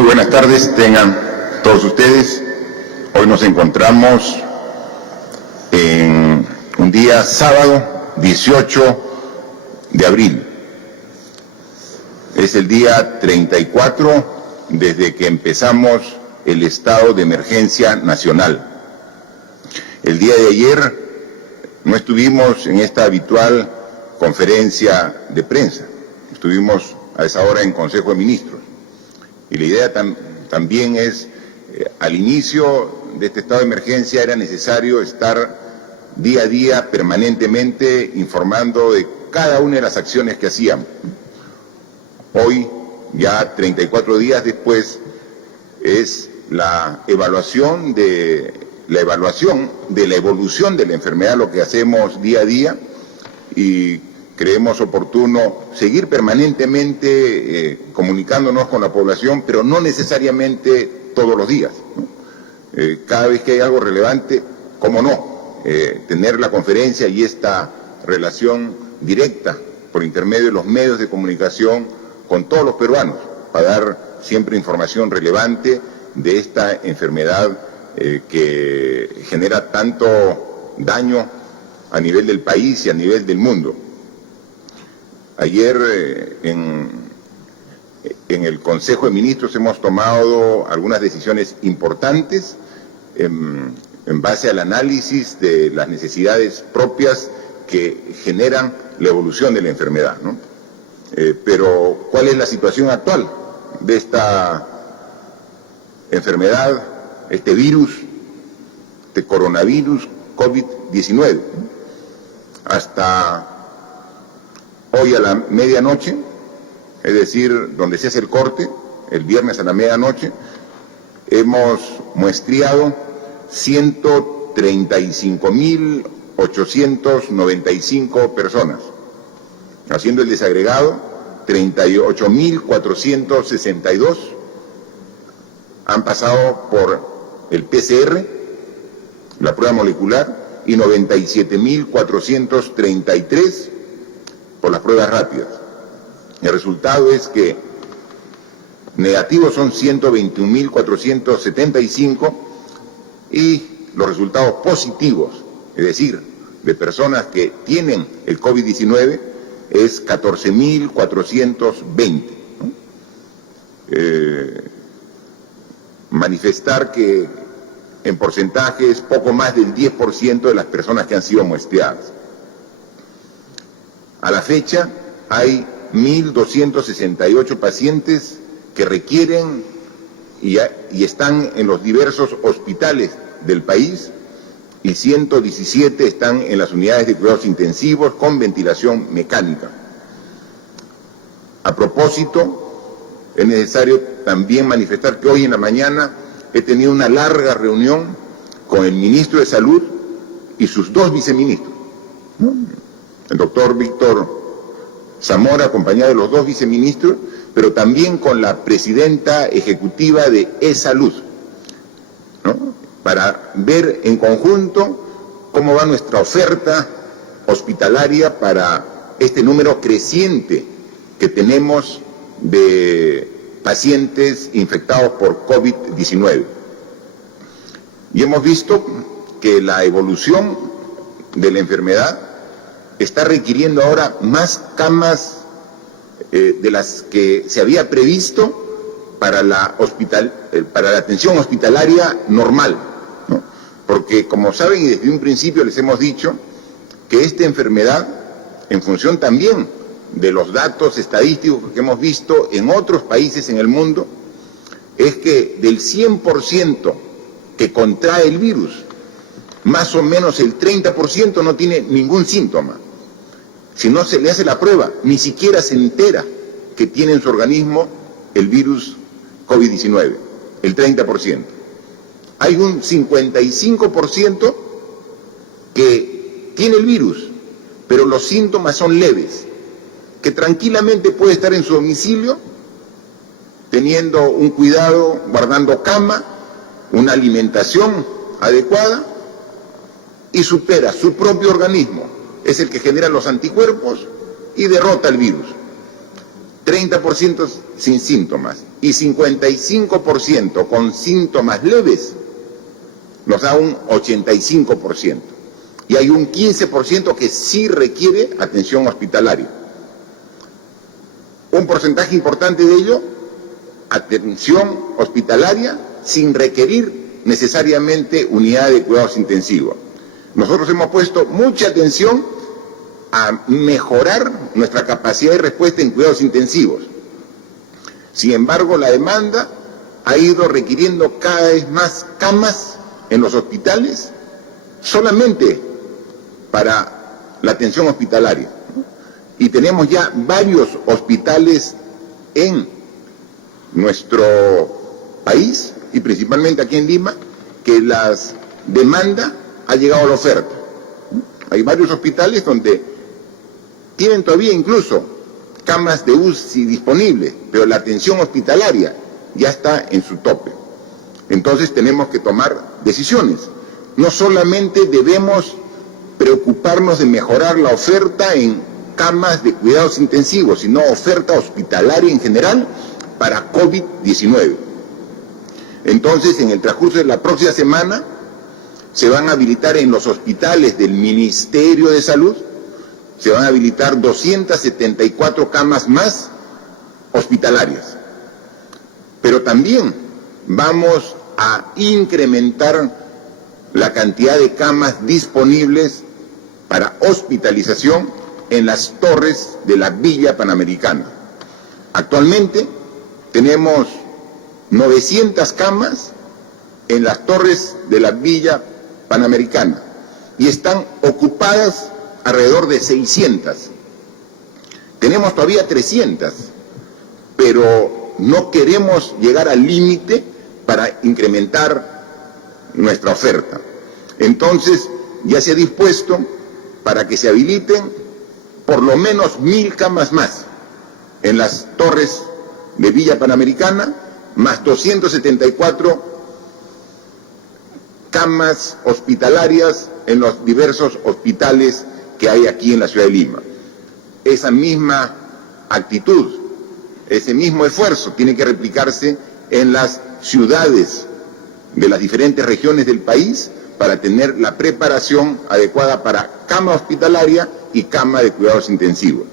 Muy buenas tardes, tengan todos ustedes. Hoy nos encontramos en un día sábado 18 de abril. Es el día 34 desde que empezamos el estado de emergencia nacional. El día de ayer no estuvimos en esta habitual conferencia de prensa, estuvimos a esa hora en Consejo de Ministros. Y la idea también es, al inicio de este estado de emergencia era necesario estar día a día, permanentemente, informando de cada una de las acciones que hacíamos. Hoy, ya 34 días después, es la evaluación de la evolución de la enfermedad, lo que hacemos día a día, y creemos oportuno seguir permanentemente comunicándonos con la población, pero no necesariamente todos los días, ¿no? Cada vez que hay algo relevante, cómo no, tener la conferencia y esta relación directa por intermedio de los medios de comunicación con todos los peruanos, para dar siempre información relevante de esta enfermedad que genera tanto daño a nivel del país y a nivel del mundo. Ayer en el Consejo de Ministros hemos tomado algunas decisiones importantes en base al análisis de las necesidades propias que generan la evolución de la enfermedad, ¿no? Pero ¿cuál es la situación actual de esta enfermedad, este virus, este coronavirus COVID-19? Hasta hoy a la medianoche, es decir, donde se hace el corte, el viernes a la medianoche, hemos muestreado 135.895 personas, haciendo el desagregado 38.462 han pasado por el PCR, la prueba molecular, y 97.433 por las pruebas rápidas. El resultado es que negativos son 121.475 y los resultados positivos, es decir, de personas que tienen el COVID-19, es 14.420. Manifestar que en porcentaje es poco más del 10% de las personas que han sido muestreadas. A la fecha hay 1.268 pacientes que requieren y están en los diversos hospitales del país, y 117 están en las unidades de cuidados intensivos con ventilación mecánica. A propósito, es necesario también manifestar que hoy en la mañana he tenido una larga reunión con el ministro de Salud y sus dos viceministros, ¿no? El doctor Víctor Zamora, acompañado de los dos viceministros, pero también con la presidenta ejecutiva de E-Salud, ¿no? Para ver en conjunto cómo va nuestra oferta hospitalaria para este número creciente que tenemos de pacientes infectados por COVID-19. Y hemos visto que la evolución de la enfermedad está requiriendo ahora más camas de las que se había previsto para la atención hospitalaria normal, ¿no? Porque, como saben, y desde un principio les hemos dicho que esta enfermedad, en función también de los datos estadísticos que hemos visto en otros países en el mundo, es que del 100% que contrae el virus, más o menos el 30% no tiene ningún síntoma. Si no se le hace la prueba, ni siquiera se entera que tiene en su organismo el virus COVID-19, el 30%. Hay un 55% que tiene el virus, pero los síntomas son leves, que tranquilamente puede estar en su domicilio, teniendo un cuidado, guardando cama, una alimentación adecuada, y supera su propio organismo, es el que genera los anticuerpos y derrota el virus. 30% sin síntomas y 55% con síntomas leves, nos da un 85%. Y hay un 15% que sí requiere atención hospitalaria. Un porcentaje importante de ello, atención hospitalaria sin requerir necesariamente unidad de cuidados intensivos. Nosotros hemos puesto mucha atención a mejorar nuestra capacidad de respuesta en cuidados intensivos. Sin embargo, la demanda ha ido requiriendo cada vez más camas en los hospitales solamente para la atención hospitalaria. Y tenemos ya varios hospitales en nuestro país, y principalmente aquí en Lima, que la demanda ha llegado a la oferta. Hay varios hospitales donde tienen todavía incluso camas de UCI disponibles, pero la atención hospitalaria ya está en su tope. Entonces tenemos que tomar decisiones. No solamente debemos preocuparnos de mejorar la oferta en camas de cuidados intensivos, sino oferta hospitalaria en general para COVID-19. Entonces, en el transcurso de la próxima semana, se van a habilitar en los hospitales del Ministerio de Salud, se van a habilitar 274 camas más hospitalarias. Pero también vamos a incrementar la cantidad de camas disponibles para hospitalización en las torres de la Villa Panamericana. Actualmente tenemos 900 camas en las torres de la Villa Panamericana y están ocupadas alrededor de 600. Tenemos todavía 300, pero no queremos llegar al límite para incrementar nuestra oferta. Entonces, ya se ha dispuesto para que se habiliten por lo menos 1000 camas más en las torres de Villa Panamericana, más 274 camas hospitalarias en los diversos hospitales que hay aquí en la ciudad de Lima. Esa misma actitud, ese mismo esfuerzo tiene que replicarse en las ciudades de las diferentes regiones del país para tener la preparación adecuada para cama hospitalaria y cama de cuidados intensivos.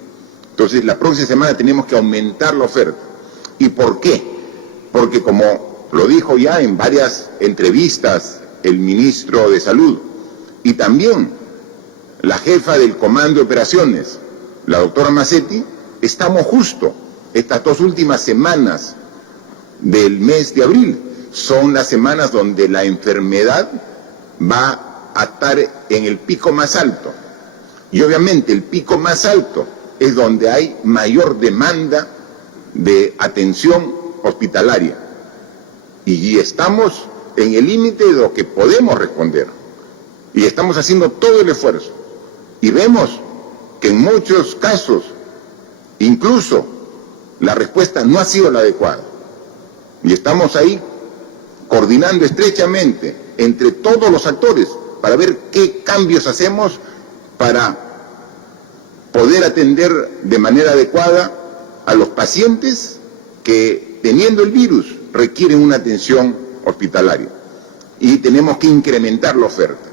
Entonces, la próxima semana tenemos que aumentar la oferta. ¿Y por qué? Porque, como lo dijo ya en varias entrevistas el ministro de Salud y también la jefa del Comando de Operaciones, la doctora Macetti, estamos justo estas 2 últimas semanas del mes de abril. Son las semanas donde la enfermedad va a estar en el pico más alto. Y obviamente el pico más alto es donde hay mayor demanda de atención hospitalaria. Y estamos en el límite de lo que podemos responder. Y estamos haciendo todo el esfuerzo. Y vemos que en muchos casos, incluso, la respuesta no ha sido la adecuada. Y estamos ahí coordinando estrechamente entre todos los actores para ver qué cambios hacemos para poder atender de manera adecuada a los pacientes que, teniendo el virus, requieren una atención hospitalaria. Y tenemos que incrementar la oferta.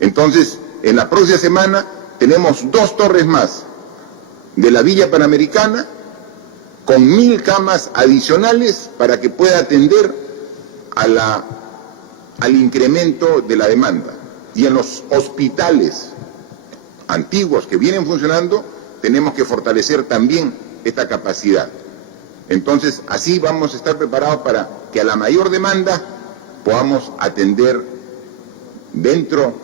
Entonces, en la próxima semana tenemos 2 torres más de la Villa Panamericana con 1000 camas adicionales para que pueda atender al incremento de la demanda. Y en los hospitales antiguos que vienen funcionando, tenemos que fortalecer también esta capacidad. Entonces, así vamos a estar preparados para que a la mayor demanda podamos atender dentro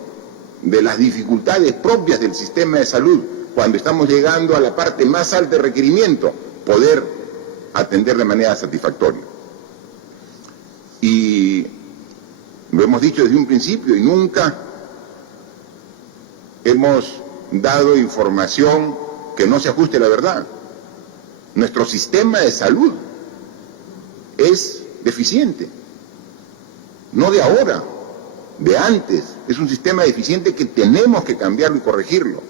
de las dificultades propias del sistema de salud, cuando estamos llegando a la parte más alta de requerimiento, poder atender de manera satisfactoria. Y lo hemos dicho desde un principio y nunca hemos dado información que no se ajuste a la verdad. Nuestro sistema de salud es deficiente, no de ahora, de antes. Es un sistema deficiente que tenemos que cambiarlo y corregirlo.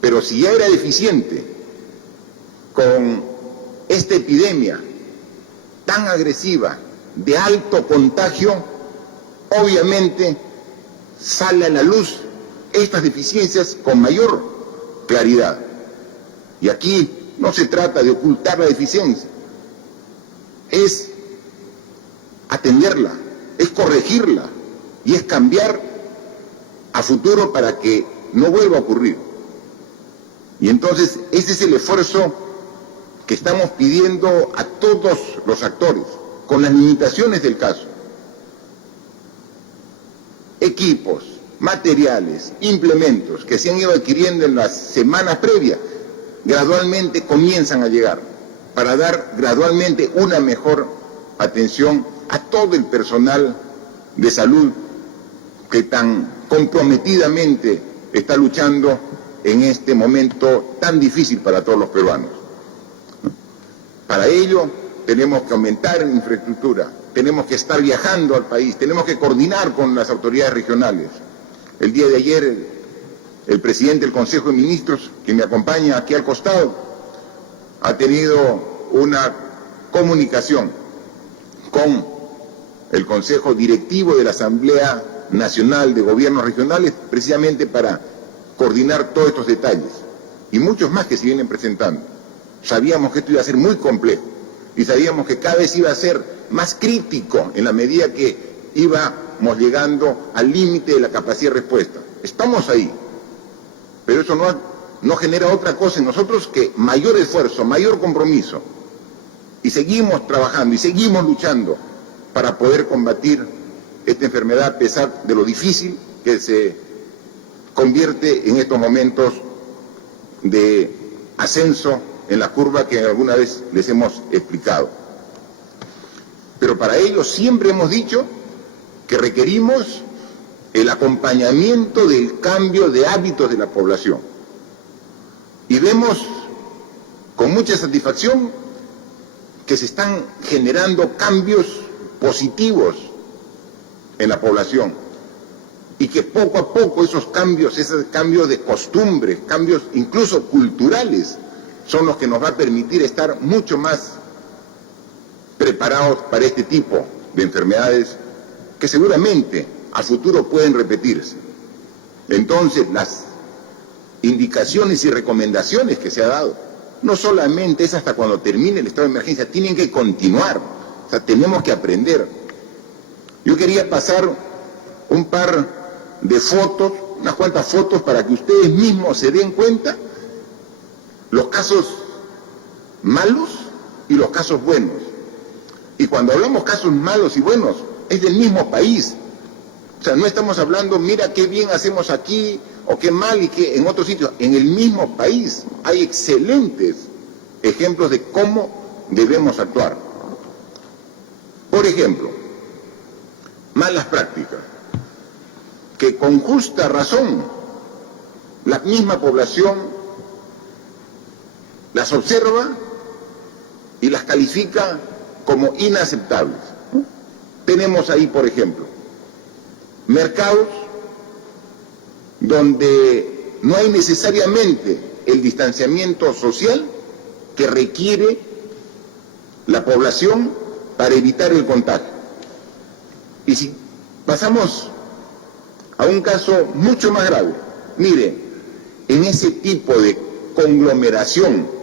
Pero si ya era deficiente con esta epidemia tan agresiva, de alto contagio, obviamente sale a la luz estas deficiencias con mayor claridad. Y aquí no se trata de ocultar la deficiencia, es atenderla, es corregirla y es cambiar a futuro para que no vuelva a ocurrir. Y entonces ese es el esfuerzo que estamos pidiendo a todos los actores, con las limitaciones del caso. Equipos, materiales, implementos que se han ido adquiriendo en las semanas previas, gradualmente comienzan a llegar para dar gradualmente una mejor atención a todo el personal de salud que tan comprometidamente está luchando en este momento tan difícil para todos los peruanos. Para ello tenemos que aumentar en infraestructura, tenemos que estar viajando al país, tenemos que coordinar con las autoridades regionales. El día de ayer el presidente del Consejo de Ministros, que me acompaña aquí al costado, ha tenido una comunicación con el Consejo Directivo de la Asamblea Nacional de Gobiernos Regionales, precisamente para coordinar todos estos detalles y muchos más que se vienen presentando. Sabíamos que esto iba a ser muy complejo y sabíamos que cada vez iba a ser más crítico en la medida que íbamos llegando al límite de la capacidad de respuesta. Estamos ahí, pero eso no genera otra cosa en nosotros que mayor esfuerzo, mayor compromiso. Y seguimos trabajando y seguimos luchando para poder combatir esta enfermedad a pesar de lo difícil que se convierte en estos momentos de ascenso en la curva que alguna vez les hemos explicado. Pero para ello siempre hemos dicho que requerimos el acompañamiento del cambio de hábitos de la población. Y vemos con mucha satisfacción que se están generando cambios positivos en la población y que poco a poco esos cambios de costumbre, cambios incluso culturales, son los que nos va a permitir estar mucho más preparados para este tipo de enfermedades que seguramente a futuro pueden repetirse. Entonces, las indicaciones y recomendaciones que se ha dado, no solamente es hasta cuando termine el estado de emergencia, tienen que continuar, o sea, tenemos que aprender. Yo quería pasar un par de fotos, unas cuantas fotos para que ustedes mismos se den cuenta los casos malos y los casos buenos. Y cuando hablamos casos malos y buenos, es del mismo país. O sea, no estamos hablando, mira qué bien hacemos aquí, o qué mal y qué en otros sitios. En el mismo país hay excelentes ejemplos de cómo debemos actuar. Por ejemplo, malas prácticas, que con justa razón la misma población las observa y las califica como inaceptables. Tenemos ahí, por ejemplo, mercados donde no hay necesariamente el distanciamiento social que requiere la población para evitar el contagio. Y si pasamos a un caso mucho más grave, mire, en ese tipo de conglomeración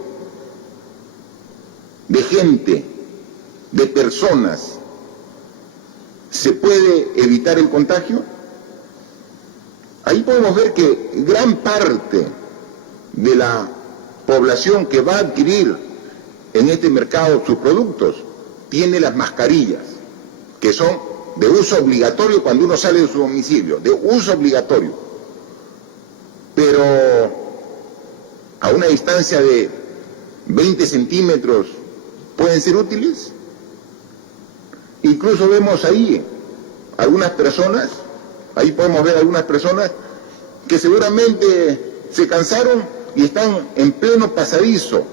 de gente, de personas, ¿se puede evitar el contagio? Ahí podemos ver que gran parte de la población que va a adquirir en este mercado sus productos tiene las mascarillas, que son de uso obligatorio cuando uno sale de su domicilio, de uso obligatorio. Pero a una distancia de 20 centímetros pueden ser útiles. Incluso vemos ahí algunas personas, ahí podemos ver algunas personas que seguramente se cansaron y están en pleno pasadizo,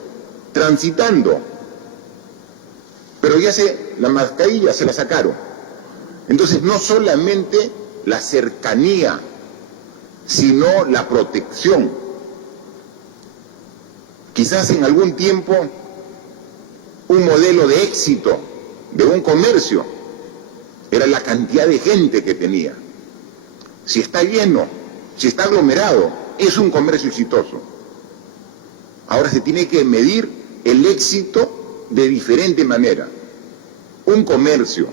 transitando, pero ya la mascarilla se la sacaron. Entonces no solamente la cercanía, sino la protección. Quizás en algún tiempo un modelo de éxito de un comercio era la cantidad de gente que tenía. Si está lleno, si está aglomerado, es un comercio exitoso. Ahora se tiene que medir el éxito de diferente manera. Un comercio,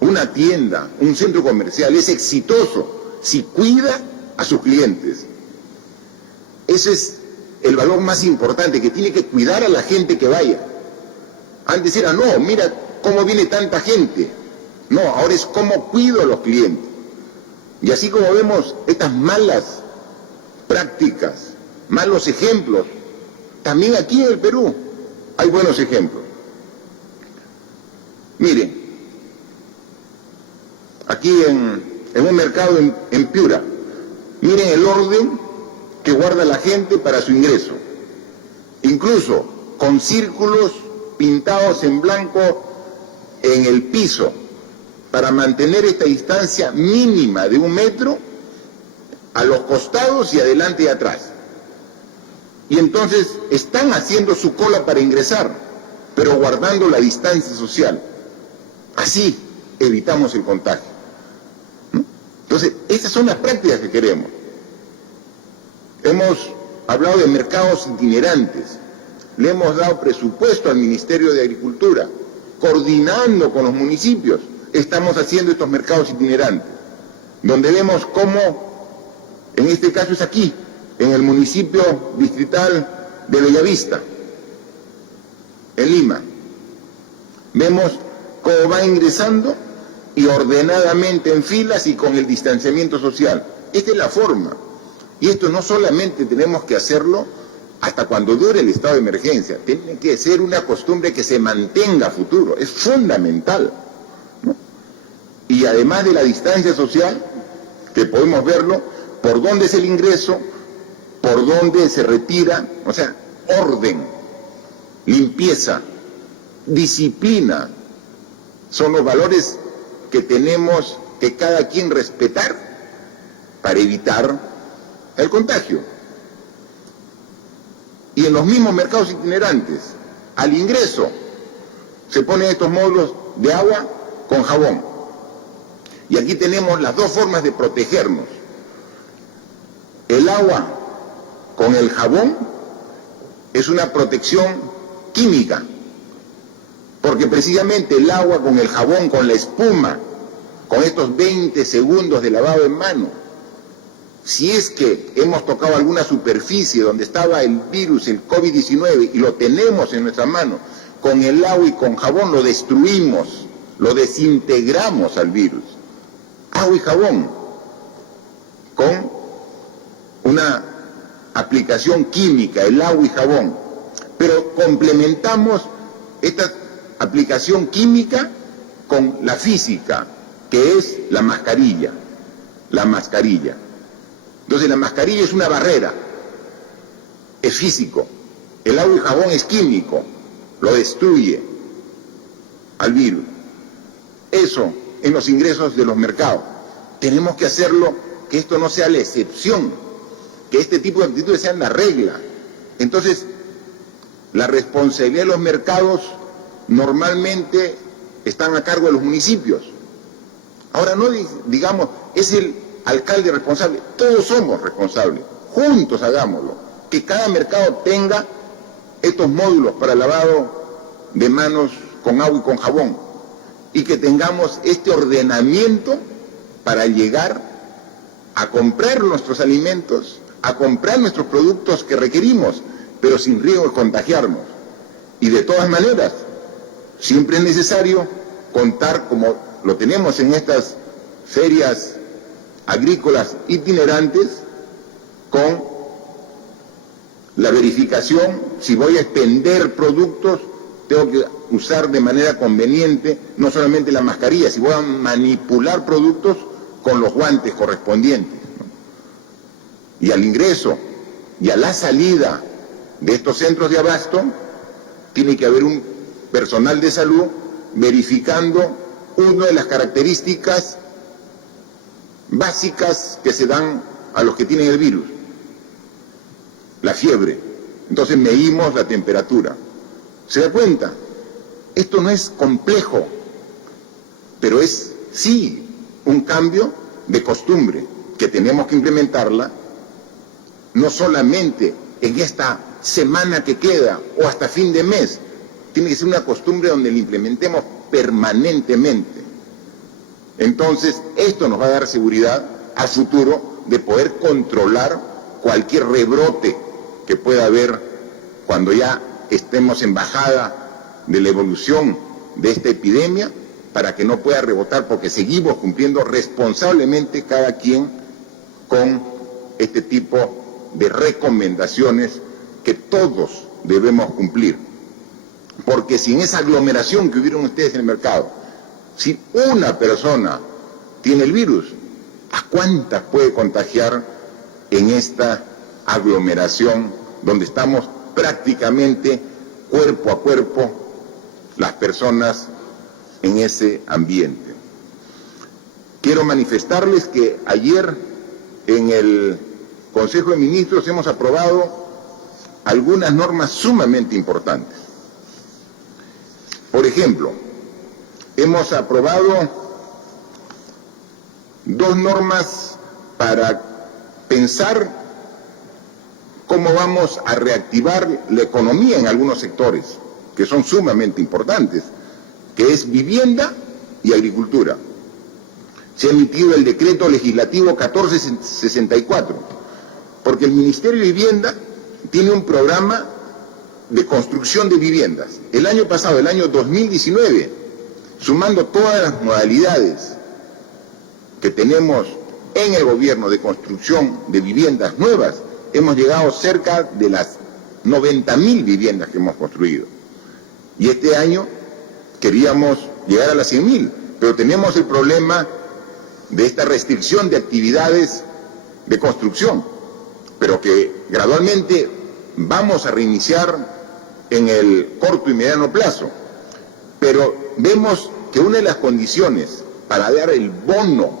una tienda, un centro comercial es exitoso si cuida a sus clientes. Ese es el valor más importante, que tiene que cuidar a la gente que vaya. Antes era, no, mira cómo viene tanta gente. No, ahora es cómo cuido a los clientes. Y así como vemos estas malas prácticas, malos ejemplos, también aquí en el Perú hay buenos ejemplos. Miren, aquí en un mercado en Piura, miren el orden que guarda la gente para su ingreso, incluso con círculos pintados en blanco en el piso para mantener esta distancia mínima de 1 metro a los costados y adelante y atrás. Y entonces están haciendo su cola para ingresar, pero guardando la distancia social. Así evitamos el contagio. Entonces, esas son las prácticas que queremos. Hemos hablado de mercados itinerantes, le hemos dado presupuesto al Ministerio de Agricultura, coordinando con los municipios, estamos haciendo estos mercados itinerantes, donde vemos cómo, en este caso es aquí, en el municipio distrital de Bellavista, en Lima, vemos cómo va ingresando y ordenadamente en filas y con el distanciamiento social. Esta es la forma. Y esto no solamente tenemos que hacerlo hasta cuando dure el estado de emergencia, tiene que ser una costumbre que se mantenga a futuro, es fundamental, ¿no? Y además de la distancia social, que podemos verlo, por dónde es el ingreso, por dónde se retira, o sea, orden, limpieza, disciplina, son los valores que tenemos que cada quien respetar para evitar el contagio. Y en los mismos mercados itinerantes, al ingreso, se ponen estos módulos de agua con jabón. Y aquí tenemos las dos formas de protegernos. El agua con el jabón es una protección química, porque precisamente el agua con el jabón, con la espuma, con estos 20 segundos de lavado en mano, si es que hemos tocado alguna superficie donde estaba el virus, el COVID-19, y lo tenemos en nuestra mano, con el agua y con jabón lo destruimos, lo desintegramos al virus. Agua y jabón, con una aplicación química, el agua y jabón. Pero complementamos esta aplicación química con la física, que es la mascarilla. La mascarilla. Entonces la mascarilla es una barrera, es físico. El agua y jabón es químico, lo destruye al virus. Eso en los ingresos de los mercados. Tenemos que hacerlo, que esto no sea la excepción, que este tipo de actitudes sean la regla. Entonces, la responsabilidad de los mercados normalmente están a cargo de los municipios. Ahora no digamos, es el alcalde responsable, todos somos responsables, juntos hagámoslo, que cada mercado tenga estos módulos para lavado de manos con agua y con jabón, y que tengamos este ordenamiento para llegar a comprar nuestros alimentos, a comprar nuestros productos que requerimos, pero sin riesgo de contagiarnos. Y de todas maneras, siempre es necesario contar, como lo tenemos en estas ferias agrícolas itinerantes, con la verificación. Si voy a expender productos, tengo que usar de manera conveniente no solamente la mascarilla, si voy a manipular productos, con los guantes correspondientes, ¿no? Y al ingreso y a la salida de estos centros de abasto, tiene que haber un personal de salud verificando una de las características básicas que se dan a los que tienen el virus, la fiebre. Entonces medimos la temperatura. ¿Se da cuenta? Esto no es complejo, pero es sí un cambio de costumbre que tenemos que implementarla no solamente en esta semana que queda o hasta fin de mes. Tiene que ser una costumbre donde la implementemos permanentemente. Entonces, esto nos va a dar seguridad al futuro de poder controlar cualquier rebrote que pueda haber cuando ya estemos en bajada de la evolución de esta epidemia, para que no pueda rebotar, porque seguimos cumpliendo responsablemente cada quien con este tipo de recomendaciones que todos debemos cumplir. Porque si en esa aglomeración que hubieron ustedes en el mercado, si una persona tiene el virus, ¿a cuántas puede contagiar en esta aglomeración donde estamos prácticamente cuerpo a cuerpo las personas en ese ambiente? Quiero manifestarles que ayer en el Consejo de Ministros hemos aprobado algunas normas sumamente importantes. Por ejemplo, hemos aprobado 2 normas para pensar cómo vamos a reactivar la economía en algunos sectores que son sumamente importantes, que es vivienda y agricultura. Se ha emitido el decreto legislativo 1464, porque el Ministerio de Vivienda tiene un programa de construcción de viviendas. El año pasado, el año 2019, sumando todas las modalidades que tenemos en el gobierno de construcción de viviendas nuevas, hemos llegado cerca de las 90.000 viviendas que hemos construido. Y este año queríamos llegar a las 100.000, pero tenemos el problema de esta restricción de actividades de construcción, pero que gradualmente vamos a reiniciar en el corto y mediano plazo. Pero vemos que una de las condiciones para dar el bono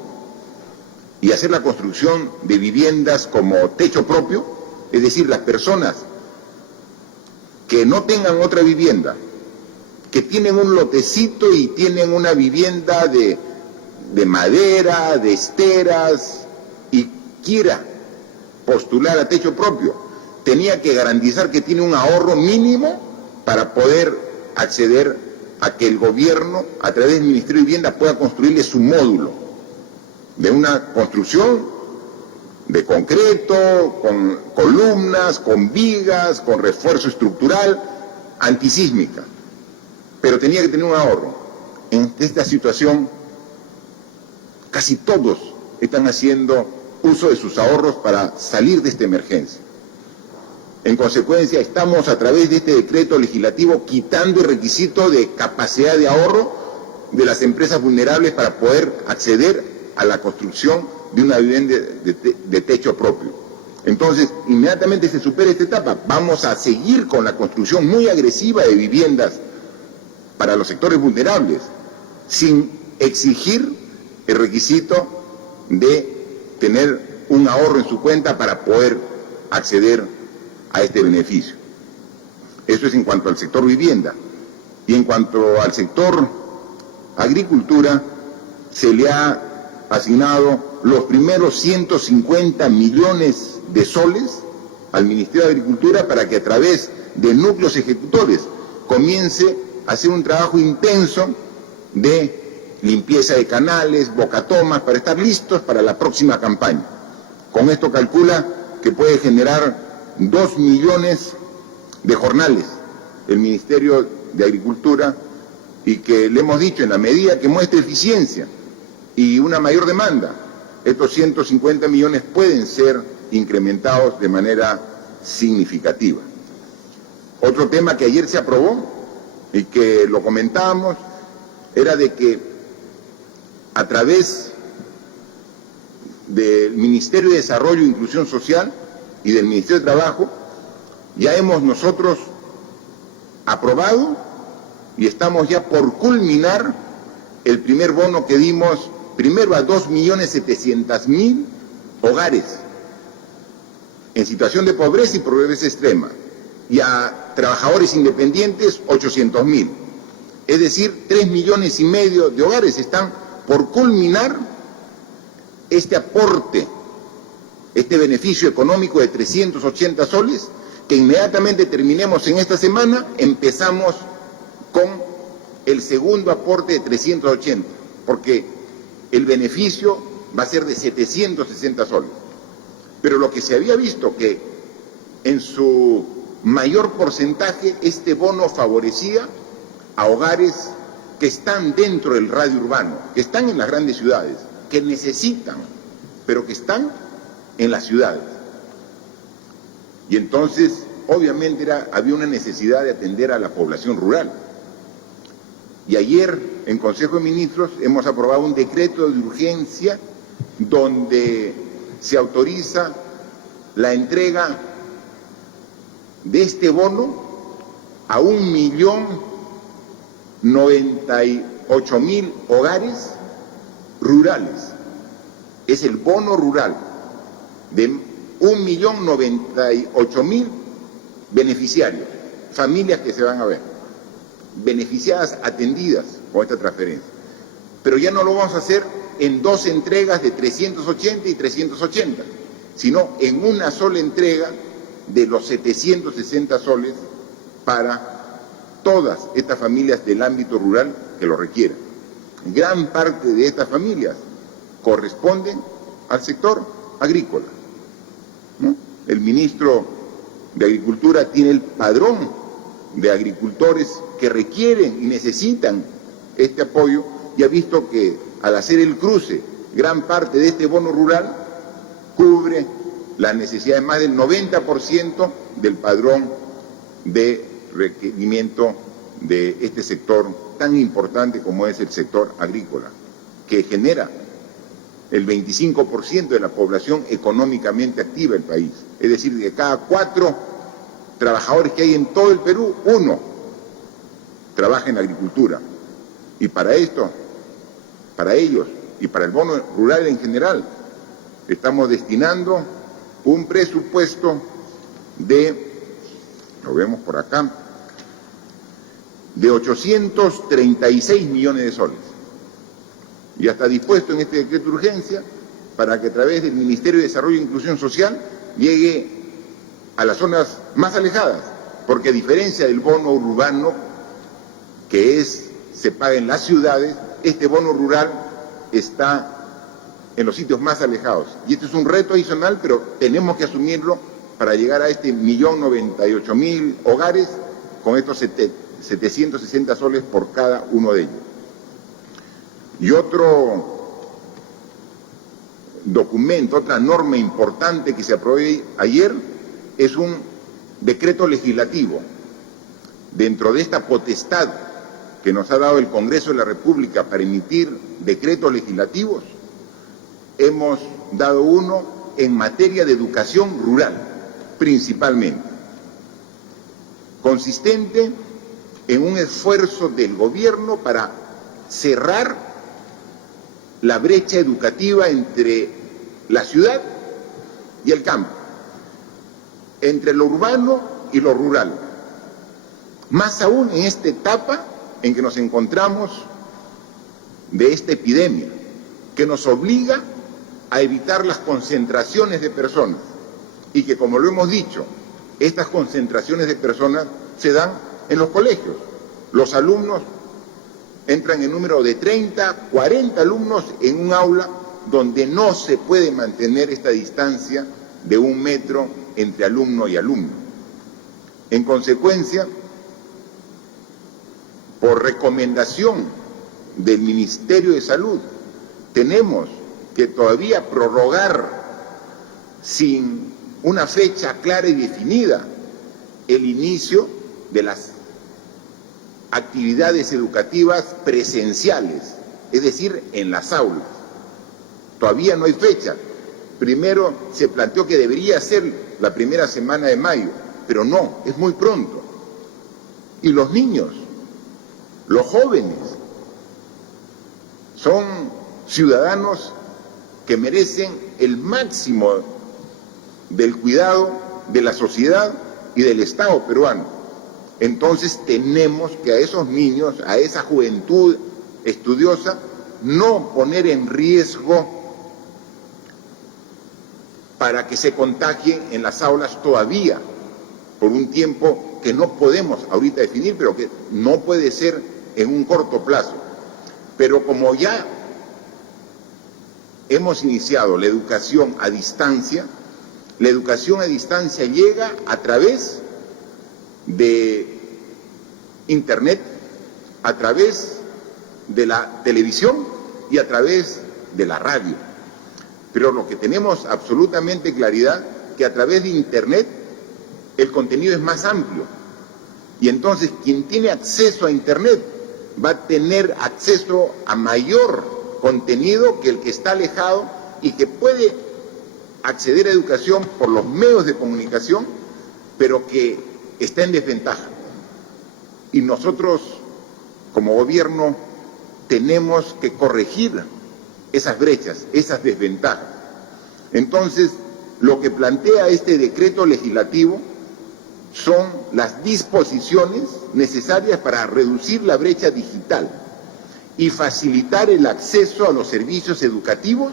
y hacer la construcción de viviendas como techo propio, es decir, las personas que no tengan otra vivienda, que tienen un lotecito y tienen una vivienda de madera, de esteras, y quiera postular a techo propio, tenía que garantizar que tiene un ahorro mínimo para poder acceder a que el gobierno, a través del Ministerio de Vivienda, pueda construirle su módulo de una construcción de concreto, con columnas, con vigas, con refuerzo estructural, antisísmica. Pero tenía que tener un ahorro. En esta situación, casi todos están haciendo uso de sus ahorros para salir de esta emergencia. En consecuencia, estamos a través de este decreto legislativo quitando el requisito de capacidad de ahorro de las empresas vulnerables para poder acceder a la construcción de una vivienda de techo propio. Entonces, inmediatamente se supera esta etapa, vamos a seguir con la construcción muy agresiva de viviendas para los sectores vulnerables, sin exigir el requisito de tener un ahorro en su cuenta para poder acceder a este beneficio. Eso es en cuanto al sector vivienda. Y en cuanto al sector agricultura, se le ha asignado los primeros 150 millones de soles al Ministerio de Agricultura para que a través de núcleos ejecutores comience a hacer un trabajo intenso de limpieza de canales, bocatomas, para estar listos para la próxima campaña. Con esto calcula que puede generar 2 millones de jornales el Ministerio de Agricultura, y que le hemos dicho, en la medida que muestre eficiencia y una mayor demanda, estos 150 millones pueden ser incrementados de manera significativa. Otro tema que ayer se aprobó y que lo comentábamos era de que a través del Ministerio de Desarrollo e Inclusión Social y del Ministerio de Trabajo ya hemos nosotros aprobado y estamos ya por culminar el primer bono que dimos primero a 2.700.000 hogares en situación de pobreza y pobreza extrema, y a trabajadores independientes 800.000. Es decir, 3,5 millones de hogares están por culminar este aporte, este beneficio económico de 380 soles, que inmediatamente terminemos en esta semana, empezamos con el segundo aporte de 380, porque el beneficio va a ser de 760 soles. Pero lo que se había visto que en su mayor porcentaje este bono favorecía a hogares que están dentro del radio urbano, que están en las grandes ciudades, que necesitan, pero que están en las ciudades. Y entonces, obviamente, había una necesidad de atender a la población rural. Y ayer, en Consejo de Ministros, hemos aprobado un decreto de urgencia donde se autoriza la entrega de este bono a 1.098.000 hogares rurales. Es el bono rural de 1.098.000 beneficiarios, familias que se van a ver beneficiadas, atendidas con esta transferencia. Pero ya no lo vamos a hacer en 2 entregas de 380 y 380, sino en una sola entrega de los 760 soles para todas estas familias del ámbito rural que lo requieran. Gran parte de estas familias corresponden al sector agrícola, ¿no? El ministro de Agricultura tiene el padrón de agricultores que requieren y necesitan este apoyo, y ha visto que al hacer el cruce, gran parte de este bono rural cubre las necesidades más del 90% del padrón de requerimiento de este sector tan importante como es el sector agrícola, que genera el 25% de la población económicamente activa del país. Es decir, de cada 4 trabajadores que hay en todo el Perú, 1 trabaja en la agricultura. Y para esto, para ellos y para el bono rural en general, estamos destinando un presupuesto de, lo vemos por acá, de 836 millones de soles. Ya está dispuesto en este decreto de urgencia para que a través del Ministerio de Desarrollo e Inclusión Social llegue a las zonas más alejadas, porque a diferencia del bono urbano, que se paga en las ciudades, este bono rural está en los sitios más alejados. Y este es un reto adicional, pero tenemos que asumirlo para llegar a este 1.098.000 hogares con estos 760 soles por cada uno de ellos. Y otro documento, otra norma importante que se aprobó ayer es un decreto legislativo. Dentro de esta potestad que nos ha dado el Congreso de la República para emitir decretos legislativos, hemos dado uno en materia de educación rural, principalmente, consistente en un esfuerzo del gobierno para cerrar la brecha educativa entre la ciudad y el campo, entre lo urbano y lo rural. Más aún en esta etapa en que nos encontramos de esta epidemia, que nos obliga a evitar las concentraciones de personas, y que, como lo hemos dicho, estas concentraciones de personas se dan en los colegios. Los alumnos entran en número de 30, 40 alumnos en un aula donde no se puede mantener esta distancia de 1 metro entre alumno y alumno. En consecuencia, por recomendación del Ministerio de Salud, tenemos que todavía prorrogar sin una fecha clara y definida el inicio de las actividades educativas presenciales, es decir, en las aulas. Todavía no hay fecha. Primero se planteó que debería ser la primera semana de mayo, pero no, es muy pronto. Y los niños, los jóvenes, son ciudadanos que merecen el máximo del cuidado de la sociedad y del Estado peruano. Entonces tenemos que a esos niños, a esa juventud estudiosa, no poner en riesgo para que se contagien en las aulas todavía, por un tiempo que no podemos ahorita definir, pero que no puede ser en un corto plazo. Pero como ya hemos iniciado la educación a distancia llega a través de Internet, a través de la televisión y a través de la radio. Pero lo que tenemos absolutamente claridad, que a través de Internet el contenido es más amplio. Y entonces quien tiene acceso a Internet va a tener acceso a mayor contenido que el que está alejado y que puede acceder a educación por los medios de comunicación, pero que está en desventaja. Y nosotros, como gobierno, tenemos que corregir esas brechas, esas desventajas. Entonces, lo que plantea este decreto legislativo son las disposiciones necesarias para reducir la brecha digital y facilitar el acceso a los servicios educativos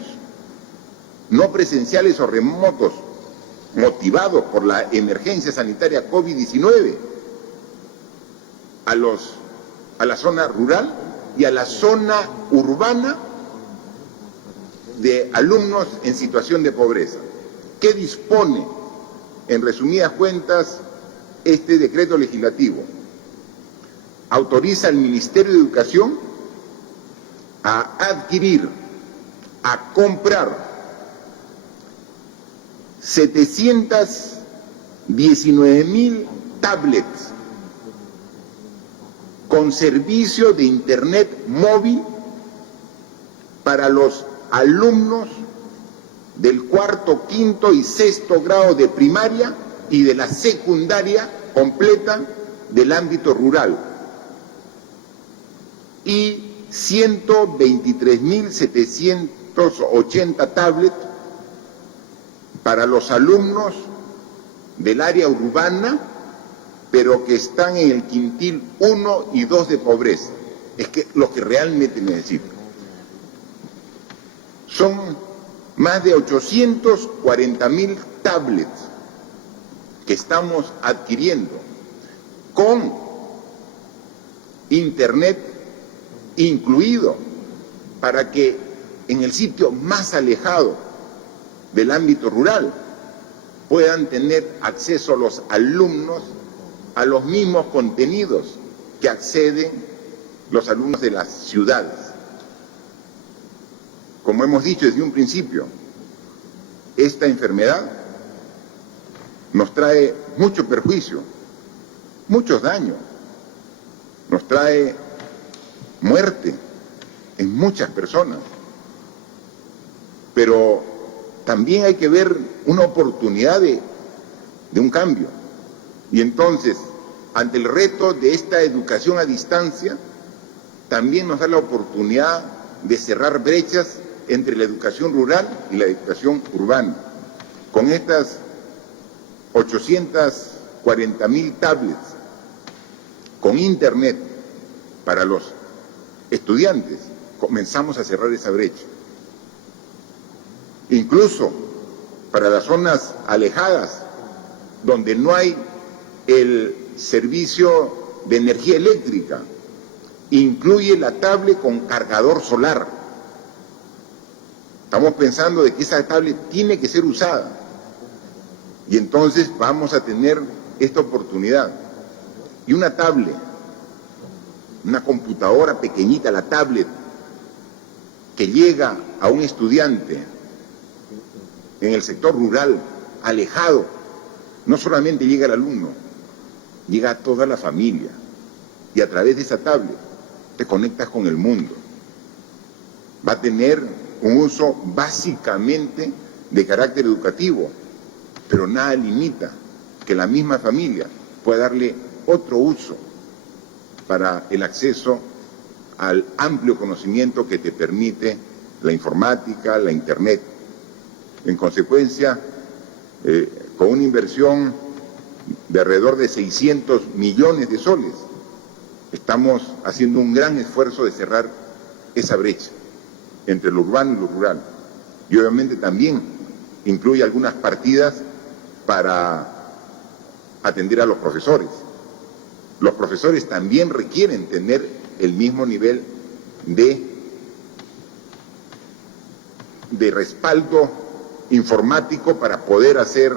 no presenciales o remotos motivados por la emergencia sanitaria COVID-19 a la zona rural y a la zona urbana de alumnos en situación de pobreza. ¿Qué dispone, en resumidas cuentas, este decreto legislativo? Autoriza al Ministerio de Educación a adquirir, a comprar 719,000 tablets con servicio de Internet móvil para los alumnos del cuarto, quinto y sexto grado de primaria y de la secundaria completa del ámbito rural, y 123,780 tablets para los alumnos del área urbana, pero que están en el quintil 1 y 2 de pobreza. Es que lo que realmente necesitan. Son más de 840,000 tablets que estamos adquiriendo con Internet incluido, para que en el sitio más alejado del ámbito rural puedan tener acceso los alumnos a los mismos contenidos que acceden los alumnos de las ciudades. Como hemos dicho desde un principio, esta enfermedad nos trae mucho perjuicio, muchos daños, nos trae muerte en muchas personas, pero también hay que ver una oportunidad de un cambio. Y entonces, ante el reto de esta educación a distancia, también nos da la oportunidad de cerrar brechas entre la educación rural y la educación urbana. Con estas 840,000 tablets con Internet para los estudiantes, comenzamos a cerrar esa brecha. Incluso para las zonas alejadas, donde no hay el servicio de energía eléctrica, incluye la tablet con cargador solar. Estamos pensando de que esa tablet tiene que ser usada, y entonces vamos a tener esta oportunidad. Y una tablet, una computadora pequeñita, la tablet, que llega a un estudiante en el sector rural, alejado, no solamente llega al alumno, llega a toda la familia, y a través de esa tablet te conectas con el mundo. Va a tener un uso básicamente de carácter educativo, pero nada limita que la misma familia pueda darle otro uso para el acceso al amplio conocimiento que te permite la informática, la Internet. En consecuencia, con una inversión de alrededor de 600 millones de soles. Estamos haciendo un gran esfuerzo de cerrar esa brecha entre lo urbano y lo rural. Y obviamente también incluye algunas partidas para atender a los profesores. Los profesores también requieren tener el mismo nivel de respaldo informático para poder hacer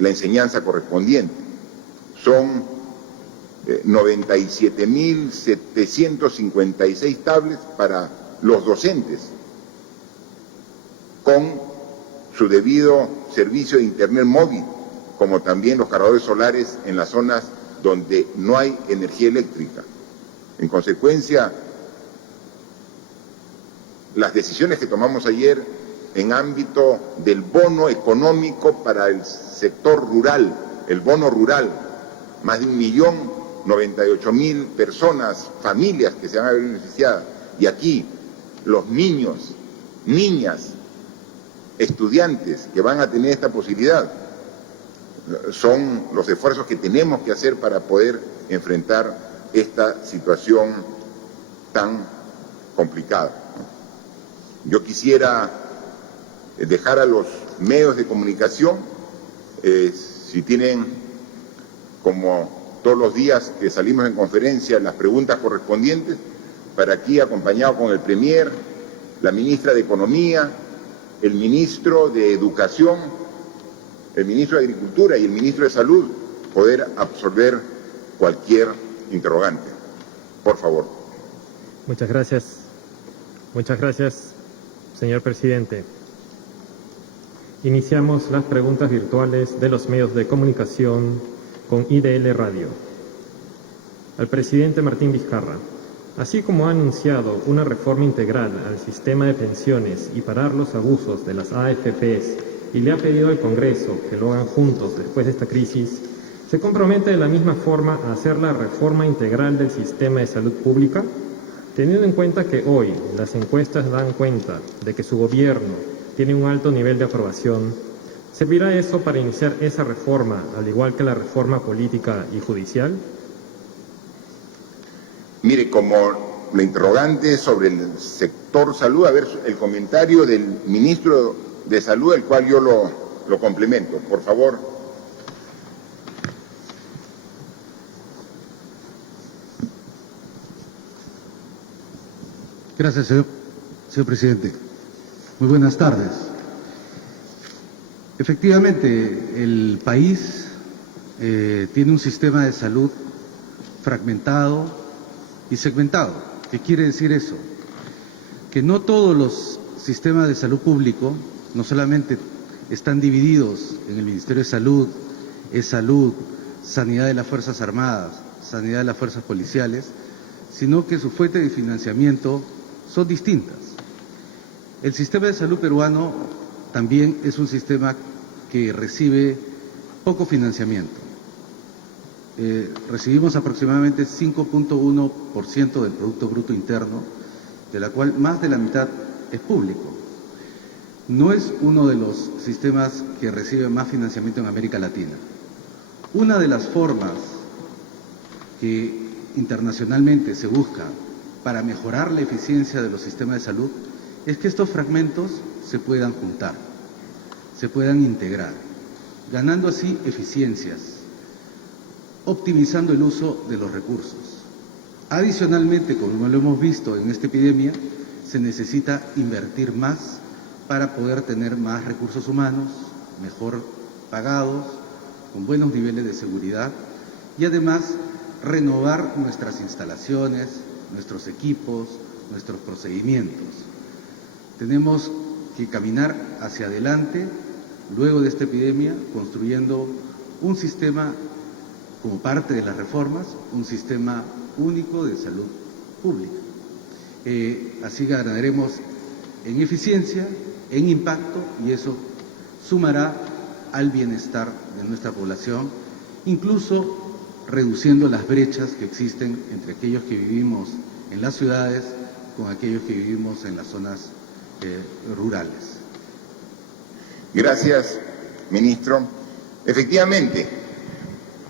la enseñanza correspondiente. Son 97.756 tablets para los docentes, con su debido servicio de internet móvil, como también los cargadores solares en las zonas donde no hay energía eléctrica. En consecuencia, las decisiones que tomamos ayer en ámbito del bono económico para el sector rural, el bono rural, más de 1.098.000 personas, familias que se van a ver beneficiadas, y aquí los niños, niñas, estudiantes que van a tener esta posibilidad, son los esfuerzos que tenemos que hacer para poder enfrentar esta situación tan complicada. Yo quisiera dejar a los medios de comunicación, si tienen, como todos los días que salimos en conferencia, las preguntas correspondientes, para aquí acompañado con el Premier, la ministra de Economía, el ministro de Educación, el ministro de Agricultura y el ministro de Salud, poder absorber cualquier interrogante. Por favor. Muchas gracias. Muchas gracias, señor presidente. Iniciamos las preguntas virtuales de los medios de comunicación con IDL Radio. Al presidente Martín Vizcarra. Así como ha anunciado una reforma integral al sistema de pensiones y parar los abusos de las AFPs y le ha pedido al Congreso que lo hagan juntos después de esta crisis, ¿se compromete de la misma forma a hacer la reforma integral del sistema de salud pública? Teniendo en cuenta que hoy las encuestas dan cuenta de que su gobierno tiene un alto nivel de aprobación, ¿servirá eso para iniciar esa reforma, al igual que la reforma política y judicial? Mire, como la interrogante sobre el sector salud, a ver el comentario del ministro de Salud, el cual yo lo complemento. Por favor. Gracias, señor presidente. Muy buenas tardes. Efectivamente, el país tiene un sistema de salud fragmentado y segmentado. ¿Qué quiere decir eso? Que no todos los sistemas de salud público no solamente están divididos en el Ministerio de Salud, salud, sanidad de las Fuerzas Armadas, sanidad de las Fuerzas Policiales, sino que sus fuentes de financiamiento son distintas. El sistema de salud peruano también es un sistema que recibe poco financiamiento. Recibimos aproximadamente 5.1% del Producto Bruto Interno, de la cual más de la mitad es público. No es uno de los sistemas que recibe más financiamiento en América Latina. Una de las formas que internacionalmente se busca para mejorar la eficiencia de los sistemas de salud es que estos fragmentos se puedan juntar, se puedan integrar, ganando así eficiencias, optimizando el uso de los recursos. Adicionalmente, como lo hemos visto en esta epidemia, se necesita invertir más para poder tener más recursos humanos, mejor pagados, con buenos niveles de seguridad y además renovar nuestras instalaciones, nuestros equipos, nuestros procedimientos. Tenemos que caminar hacia adelante, luego de esta epidemia, construyendo un sistema, como parte de las reformas, un sistema único de salud pública. Así ganaremos en eficiencia, en impacto, y eso sumará al bienestar de nuestra población, incluso reduciendo las brechas que existen entre aquellos que vivimos en las ciudades con aquellos que vivimos en las zonas rurales. Gracias, ministro. Efectivamente,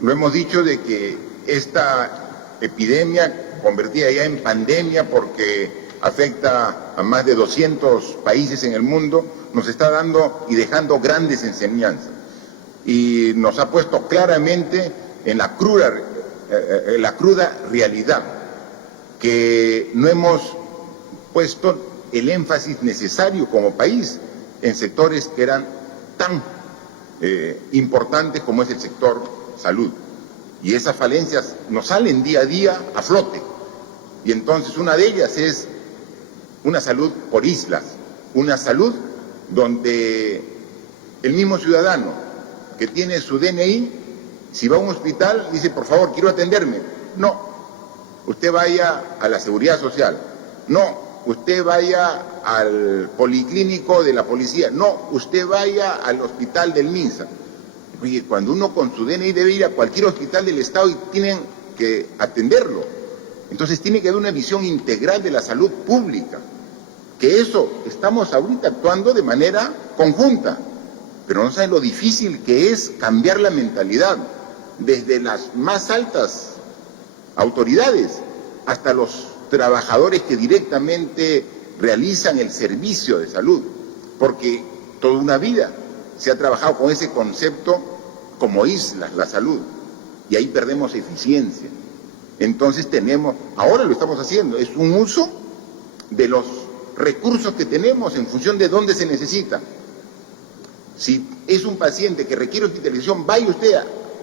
Lo hemos dicho de que esta epidemia convertida ya en pandemia porque afecta a más de 200 países en el mundo, nos está dando y dejando grandes enseñanzas. Y nos ha puesto claramente en la cruda realidad que no hemos puesto el énfasis necesario como país en sectores que eran tan importantes como es el sector salud. Y esas falencias nos salen día a día a flote. Y entonces una de ellas es una salud por islas, una salud donde el mismo ciudadano que tiene su DNI, si va a un hospital, dice, por favor, quiero atenderme. No, usted vaya a la Seguridad Social. No, usted vaya al policlínico de la policía. No, usted vaya al hospital del MINSA. Oye, cuando uno con su DNI debe ir a cualquier hospital del Estado y tienen que atenderlo. Entonces tiene que haber una visión integral de la salud pública. Que eso estamos ahorita actuando de manera conjunta. Pero no saben lo difícil que es cambiar la mentalidad desde las más altas autoridades hasta los trabajadores que directamente realizan el servicio de salud, porque toda una vida se ha trabajado con ese concepto como islas, la salud, y ahí perdemos eficiencia. Entonces ahora lo estamos haciendo, es un uso de los recursos que tenemos en función de dónde se necesita. Si es un paciente que requiere hospitalización, vaya usted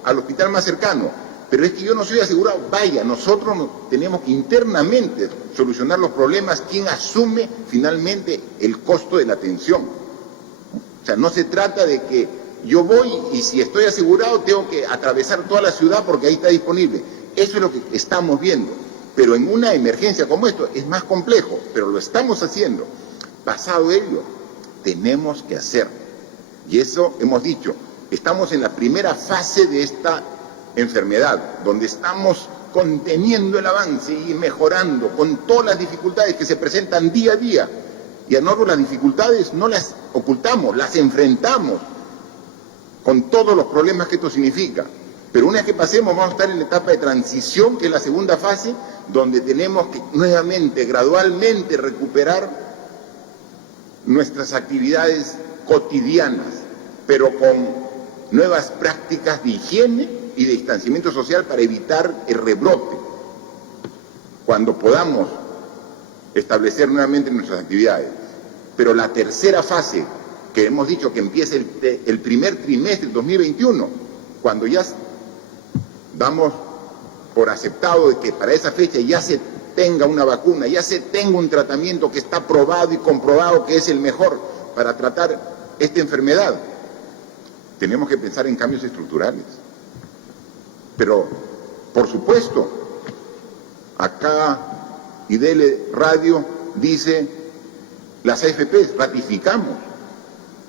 al hospital más cercano. Pero es que yo no soy asegurado, vaya, nosotros tenemos que internamente solucionar los problemas. ¿Quién asume finalmente el costo de la atención? O sea, no se trata de que yo voy y si estoy asegurado tengo que atravesar toda la ciudad porque ahí está disponible. Eso es lo que estamos viendo. Pero en una emergencia como esto es más complejo, pero lo estamos haciendo. Pasado ello, tenemos que hacer. Y eso hemos dicho, estamos en la primera fase de esta enfermedad, donde estamos conteniendo el avance y mejorando con todas las dificultades que se presentan día a día. Y a nosotros las dificultades no las ocultamos, las enfrentamos con todos los problemas que esto significa. Pero una vez que pasemos vamos a estar en la etapa de transición, que es la segunda fase, donde tenemos que nuevamente, gradualmente recuperar nuestras actividades cotidianas, pero con nuevas prácticas de higiene y de distanciamiento social para evitar el rebrote, cuando podamos establecer nuevamente nuestras actividades. Pero la tercera fase, que hemos dicho que empieza el primer trimestre del 2021, cuando ya damos por aceptado de que para esa fecha ya se tenga una vacuna, ya se tenga un tratamiento que está probado y comprobado que es el mejor para tratar esta enfermedad, tenemos que pensar en cambios estructurales. Pero, por supuesto, acá IDL Radio dice, las AFPs ratificamos.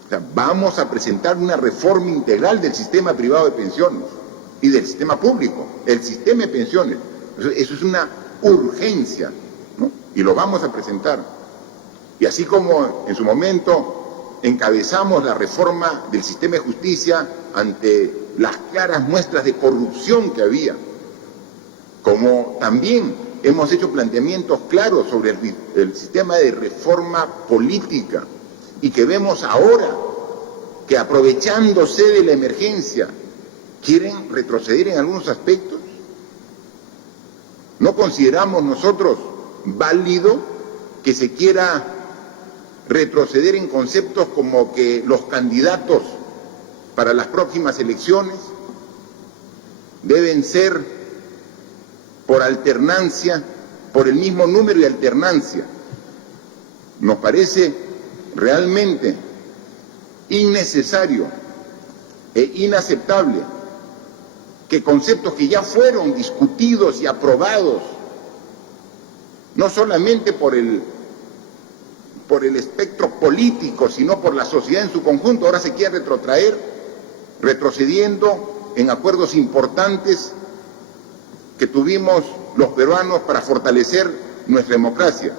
O sea, vamos a presentar una reforma integral del sistema privado de pensiones y del sistema público, el sistema de pensiones. Eso es una urgencia, ¿no? Y lo vamos a presentar. Y así como en su momento encabezamos la reforma del sistema de justicia ante las claras muestras de corrupción que había, como también hemos hecho planteamientos claros sobre el sistema de reforma política, y que vemos ahora que, aprovechándose de la emergencia, quieren retroceder en algunos aspectos. ¿No consideramos nosotros válido que se quiera retroceder en conceptos como que los candidatos para las próximas elecciones deben ser por alternancia, por el mismo número y alternancia? Nos parece realmente innecesario e inaceptable que conceptos que ya fueron discutidos y aprobados, no solamente por el espectro político, sino por la sociedad en su conjunto, ahora se quiere retrotraer, retrocediendo en acuerdos importantes que tuvimos los peruanos para fortalecer nuestra democracia.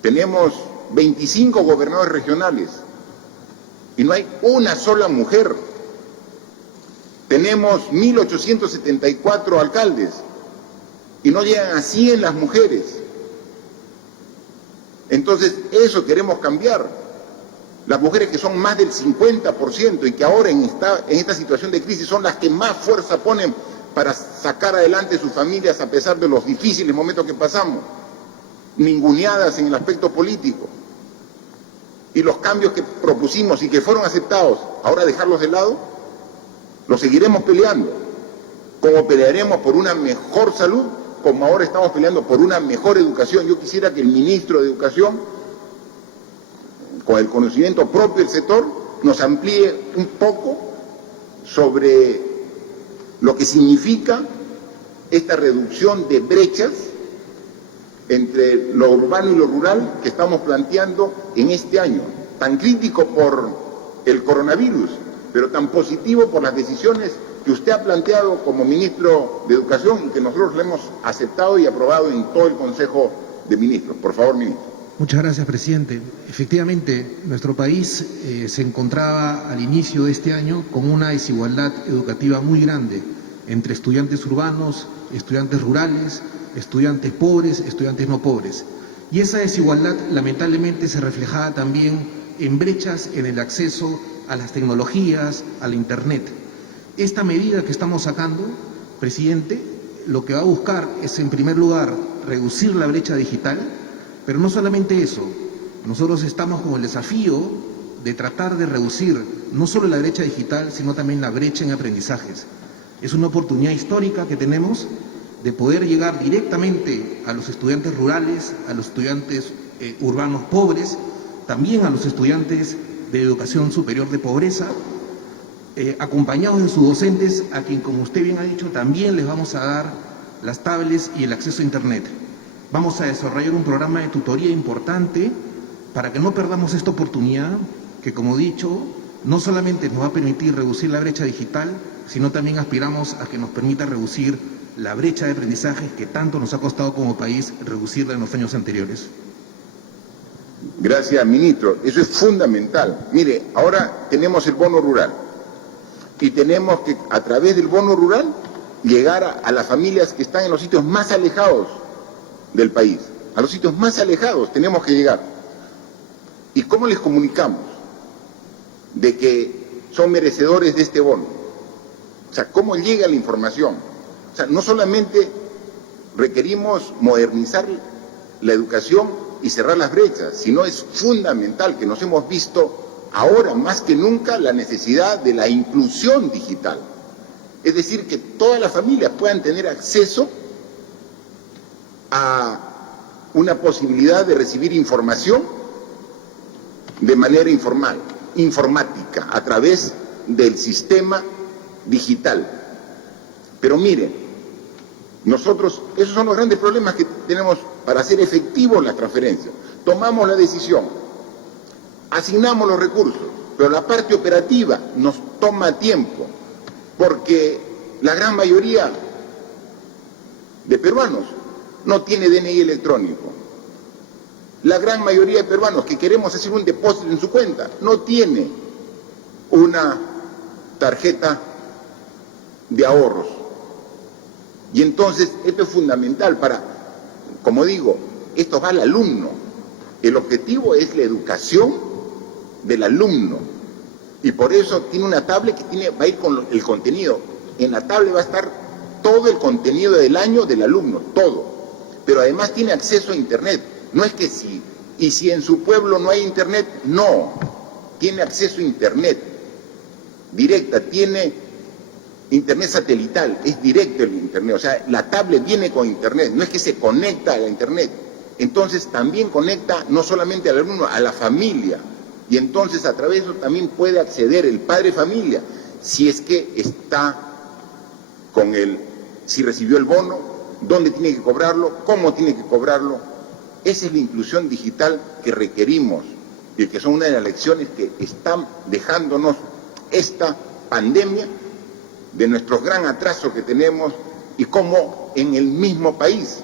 Tenemos 25 gobernadores regionales y no hay una sola mujer. Tenemos 1.874 alcaldes y no llegan a 100 las mujeres. Entonces, eso queremos cambiar. Las mujeres que son más del 50% y que ahora en esta situación de crisis son las que más fuerza ponen para sacar adelante sus familias a pesar de los difíciles momentos que pasamos, ninguneadas en el aspecto político. Y los cambios que propusimos y que fueron aceptados, ahora dejarlos de lado, los seguiremos peleando, como pelearemos por una mejor salud, como ahora estamos peleando por una mejor educación. Yo quisiera que el ministro de Educación, con el conocimiento propio del sector, nos amplíe un poco sobre lo que significa esta reducción de brechas entre lo urbano y lo rural que estamos planteando en este año, tan crítico por el coronavirus, pero tan positivo por las decisiones que usted ha planteado como ministro de Educación y que nosotros le hemos aceptado y aprobado en todo el Consejo de Ministros. Por favor, ministro. Muchas gracias, presidente. Efectivamente, nuestro país se encontraba al inicio de este año con una desigualdad educativa muy grande entre estudiantes urbanos, estudiantes rurales, estudiantes pobres, estudiantes no pobres. Y esa desigualdad lamentablemente se reflejaba también en brechas en el acceso a las tecnologías, a la Internet. Esta medida que estamos sacando, presidente, lo que va a buscar es, en primer lugar, reducir la brecha digital, pero no solamente eso. Nosotros estamos con el desafío de tratar de reducir no solo la brecha digital, sino también la brecha en aprendizajes. Es una oportunidad histórica que tenemos de poder llegar directamente a los estudiantes rurales, a los estudiantes urbanos pobres, también a los estudiantes de educación superior de pobreza, acompañados de sus docentes, a quien, como usted bien ha dicho, también les vamos a dar las tablets y el acceso a Internet. Vamos a desarrollar un programa de tutoría importante para que no perdamos esta oportunidad que, como he dicho, no solamente nos va a permitir reducir la brecha digital, sino también aspiramos a que nos permita reducir la brecha de aprendizajes que tanto nos ha costado como país reducirla en los años anteriores. Gracias, ministro. Eso es fundamental. Mire, ahora tenemos el bono rural y tenemos que, a través del bono rural, llegar a las familias que están en los sitios más alejados del país. A los sitios más alejados tenemos que llegar. ¿Y cómo les comunicamos de que son merecedores de este bono? O sea, ¿cómo llega la información? O sea, no solamente requerimos modernizar la educación y cerrar las brechas, sino es fundamental que nos hemos visto ahora más que nunca la necesidad de la inclusión digital. Es decir, que todas las familias puedan tener acceso a una posibilidad de recibir información de manera informática, a través del sistema digital. Pero miren, nosotros, esos son los grandes problemas que tenemos para hacer efectivos las transferencias. Tomamos la decisión, asignamos los recursos, pero la parte operativa nos toma tiempo, porque la gran mayoría de peruanos no tiene DNI electrónico. La gran mayoría de peruanos que queremos hacer un depósito en su cuenta no tiene una tarjeta de ahorros. Y entonces esto es fundamental para, como digo, esto va al alumno. El objetivo es la educación del alumno. Y por eso tiene una tablet que va a ir con el contenido. En la tablet va a estar todo el contenido del año del alumno, todo. Pero además tiene acceso a Internet. No es que sí, y si en su pueblo no hay Internet, no. Tiene acceso a Internet directa, tiene Internet satelital, es directo el Internet. O sea, la tablet viene con Internet, no es que se conecta a la Internet. Entonces también conecta no solamente al alumno, a la familia. Y entonces a través de eso también puede acceder el padre de familia, si es que está con si recibió el bono, dónde tiene que cobrarlo, cómo tiene que cobrarlo. Esa es la inclusión digital que requerimos y que son una de las lecciones que están dejándonos esta pandemia, de nuestro gran atraso que tenemos y cómo en el mismo país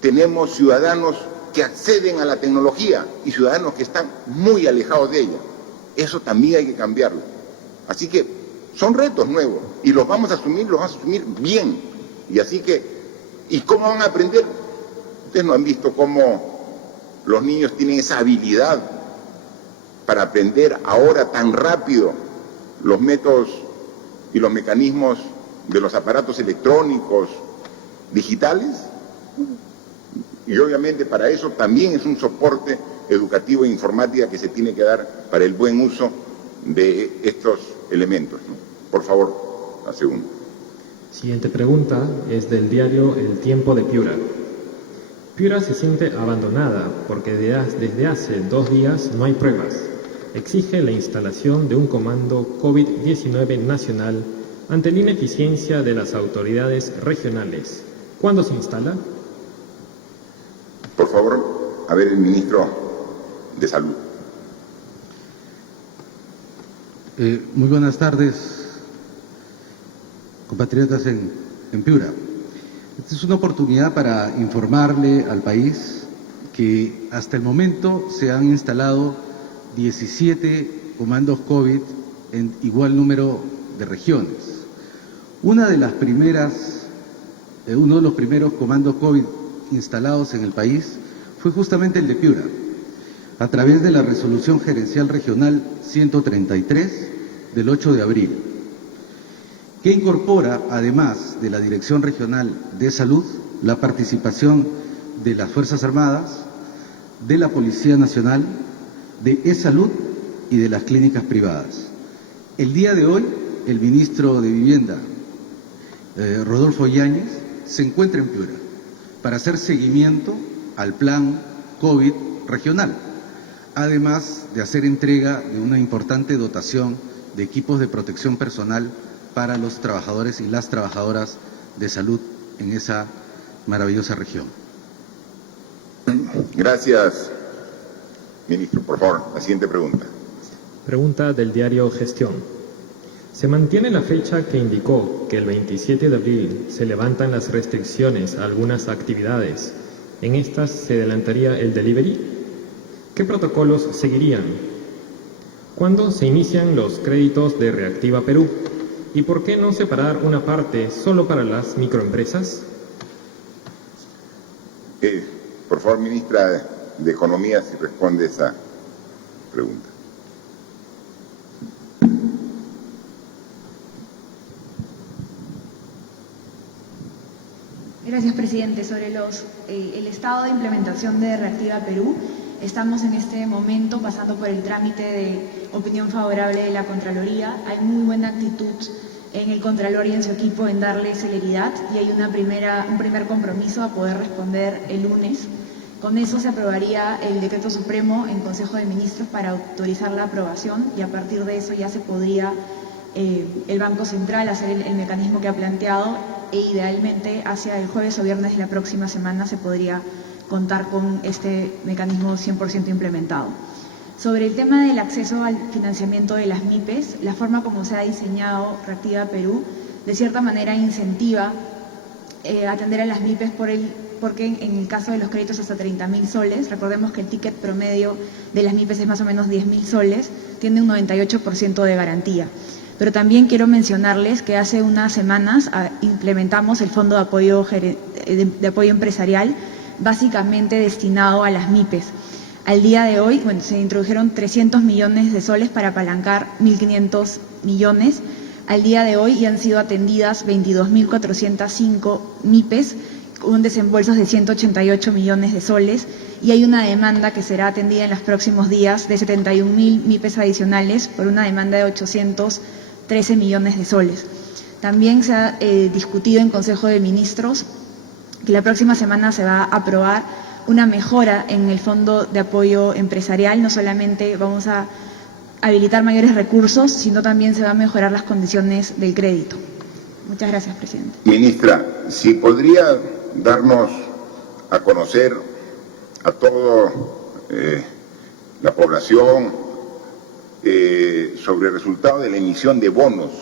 tenemos ciudadanos que acceden a la tecnología y ciudadanos que están muy alejados de ella. Eso también hay que cambiarlo. Así que Son retos nuevos y los vamos a asumir bien. Y así que, ¿y cómo van a aprender? Ustedes no han visto cómo los niños tienen esa habilidad para aprender ahora tan rápido los métodos y los mecanismos de los aparatos electrónicos digitales. Y obviamente para eso también es un soporte educativo e informática que se tiene que dar para el buen uso de estos elementos, ¿no? Por favor, la segunda. Siguiente pregunta es del diario El Tiempo de Piura. Piura se siente abandonada porque desde hace 2 días no hay pruebas. Exige la instalación de un comando COVID-19 nacional ante la ineficiencia de las autoridades regionales. ¿Cuándo se instala? Por favor, a ver el ministro de Salud. Muy buenas tardes, compatriotas en Piura. Esta es una oportunidad para informarle al país que hasta el momento se han instalado 17 comandos COVID en igual número de regiones. Uno de los primeros comandos COVID instalados en el país fue justamente el de Piura, a través de la Resolución Gerencial Regional 133 del 8 de abril, que incorpora, además de la Dirección Regional de Salud, la participación de las Fuerzas Armadas, de la Policía Nacional, de E-Salud y de las clínicas privadas. El día de hoy, el ministro de Vivienda, Rodolfo Yáñez, se encuentra en Piura para hacer seguimiento al plan COVID regional, además de hacer entrega de una importante dotación de equipos de protección personal para los trabajadores y las trabajadoras de salud en esa maravillosa región. Gracias, ministro. Por favor, la siguiente pregunta. Pregunta del diario Gestión. ¿Se mantiene la fecha que indicó que el 27 de abril se levantan las restricciones a algunas actividades? ¿En estas se adelantaría el delivery? ¿Qué protocolos seguirían? ¿Cuándo se inician los créditos de Reactiva Perú? ¿Y por qué no separar una parte solo para las microempresas? Por favor, ministra de Economía, si responde esa pregunta. Gracias, presidente. Sobre el estado de implementación de Reactiva Perú, estamos en este momento pasando por el trámite de opinión favorable de la Contraloría. Hay muy buena actitud en el Contralor y en su equipo en darle celeridad y hay un primer compromiso a poder responder el lunes. Con eso se aprobaría el decreto supremo en Consejo de Ministros para autorizar la aprobación y a partir de eso ya se podría el Banco Central hacer el mecanismo que ha planteado e idealmente hacia el jueves o viernes de la próxima semana se podría contar con este mecanismo 100% implementado. Sobre el tema del acceso al financiamiento de las MIPES, la forma como se ha diseñado Reactiva Perú, de cierta manera incentiva atender a las MIPES porque en el caso de los créditos hasta 30.000 soles, recordemos que el ticket promedio de las MIPES es más o menos 10.000 soles, tiene un 98% de garantía. Pero también quiero mencionarles que hace unas semanas implementamos el Fondo de Apoyo Empresarial, básicamente destinado a las MIPES. Al día de hoy, se introdujeron 300 millones de soles para apalancar 1.500 millones. Al día de hoy ya han sido atendidas 22.405 MIPES con desembolsos de 188 millones de soles y hay una demanda que será atendida en los próximos días de 71.000 MIPES adicionales por una demanda de 813 millones de soles. También se ha discutido en Consejo de Ministros que la próxima semana se va a aprobar una mejora en el Fondo de Apoyo Empresarial. No solamente vamos a habilitar mayores recursos, sino también se va a mejorar las condiciones del crédito. Muchas gracias, presidente. Ministra, si podría darnos a conocer a toda la población sobre el resultado de la emisión de bonos.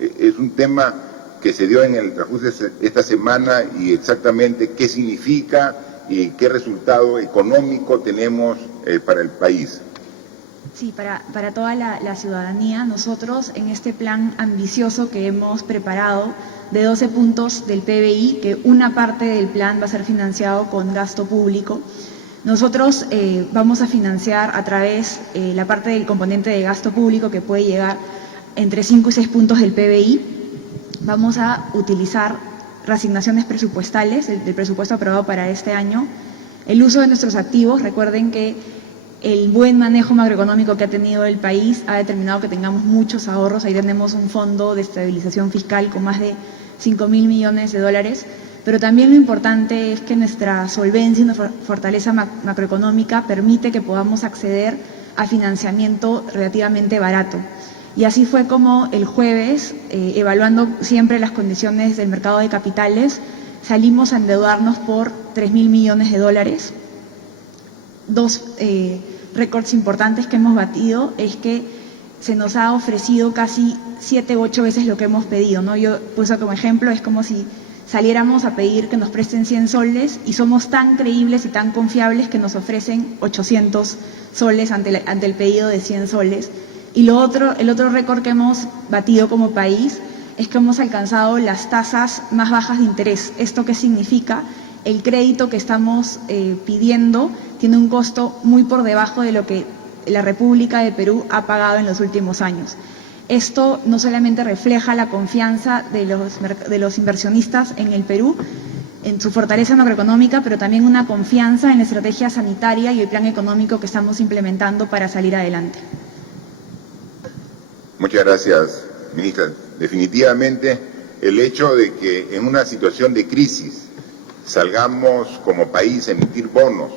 Es un tema que se dio en el transcurso de esta semana y exactamente qué significa y qué resultado económico tenemos para el país. Sí, para toda la ciudadanía, nosotros en este plan ambicioso que hemos preparado de 12 puntos del PBI, que una parte del plan va a ser financiado con gasto público, nosotros vamos a financiar a través la parte del componente de gasto público que puede llegar entre 5 y 6 puntos del PBI. Vamos a utilizar reasignaciones presupuestales del presupuesto aprobado para este año, el uso de nuestros activos. Recuerden que el buen manejo macroeconómico que ha tenido el país ha determinado que tengamos muchos ahorros. Ahí tenemos un fondo de estabilización fiscal con más de 5.000 millones de dólares, pero también lo importante es que nuestra solvencia y nuestra fortaleza macroeconómica permite que podamos acceder a financiamiento relativamente barato. Y así fue como el jueves, evaluando siempre las condiciones del mercado de capitales, salimos a endeudarnos por 3.000 millones de dólares. Dos récords importantes que hemos batido es que se nos ha ofrecido casi 7 u 8 veces lo que hemos pedido, ¿no? Yo puse como ejemplo, es como si saliéramos a pedir que nos presten 100 soles y somos tan creíbles y tan confiables que nos ofrecen 800 soles ante el pedido de 100 soles. Y el otro récord que hemos batido como país es que hemos alcanzado las tasas más bajas de interés. ¿Esto qué significa? El crédito que estamos pidiendo tiene un costo muy por debajo de lo que la República de Perú ha pagado en los últimos años. Esto no solamente refleja la confianza de los inversionistas en el Perú, en su fortaleza macroeconómica, pero también una confianza en la estrategia sanitaria y el plan económico que estamos implementando para salir adelante. Muchas gracias, ministra. Definitivamente, el hecho de que en una situación de crisis salgamos como país a emitir bonos,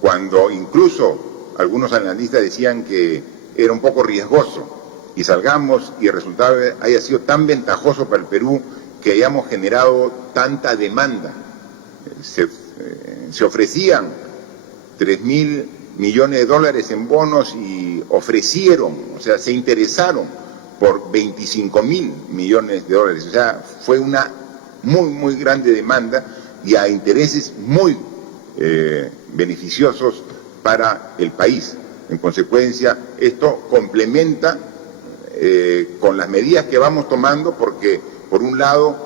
cuando incluso algunos analistas decían que era un poco riesgoso, y salgamos y el resultado haya sido tan ventajoso para el Perú que hayamos generado tanta demanda. Se ofrecían 3.000 millones de dólares en bonos y ofrecieron, o sea, se interesaron por 25.000 millones de dólares. O sea, fue una muy grande demanda y a intereses muy beneficiosos para el país. En consecuencia, esto complementa con las medidas que vamos tomando, porque por un lado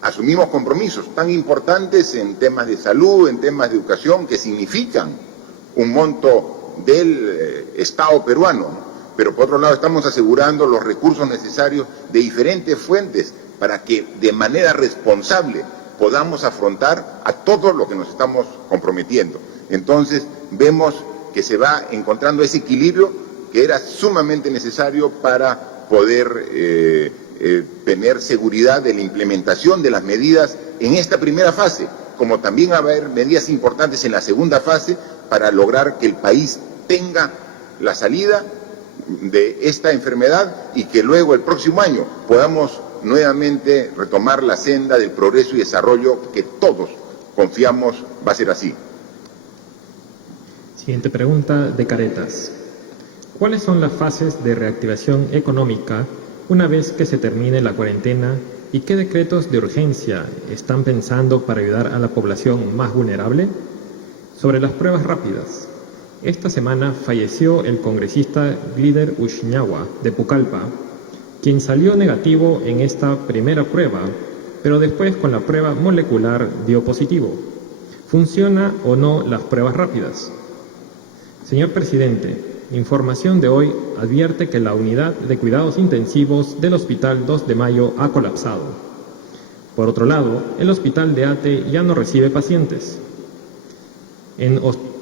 asumimos compromisos tan importantes en temas de salud, en temas de educación, que significan un monto del Estado peruano, ¿no? Pero por otro lado estamos asegurando los recursos necesarios de diferentes fuentes para que de manera responsable podamos afrontar a todo lo que nos estamos comprometiendo. Entonces vemos que se va encontrando ese equilibrio que era sumamente necesario para poder tener seguridad de la implementación de las medidas en esta primera fase, como también va a haber medidas importantes en la segunda fase para lograr que el país tenga la salida de esta enfermedad y que luego el próximo año podamos nuevamente retomar la senda del progreso y desarrollo que todos confiamos va a ser así. Siguiente pregunta de Caretas. ¿Cuáles son las fases de reactivación económica una vez que se termine la cuarentena y qué decretos de urgencia están pensando para ayudar a la población más vulnerable? Sobre las pruebas rápidas. Esta semana falleció el congresista Glider Ushñahua de Pucallpa, quien salió negativo en esta primera prueba, pero después con la prueba molecular dio positivo. ¿Funciona o no las pruebas rápidas? Señor presidente, información de hoy advierte que la unidad de cuidados intensivos del Hospital 2 de Mayo ha colapsado. Por otro lado, el Hospital de Ate ya no recibe pacientes. En hospitales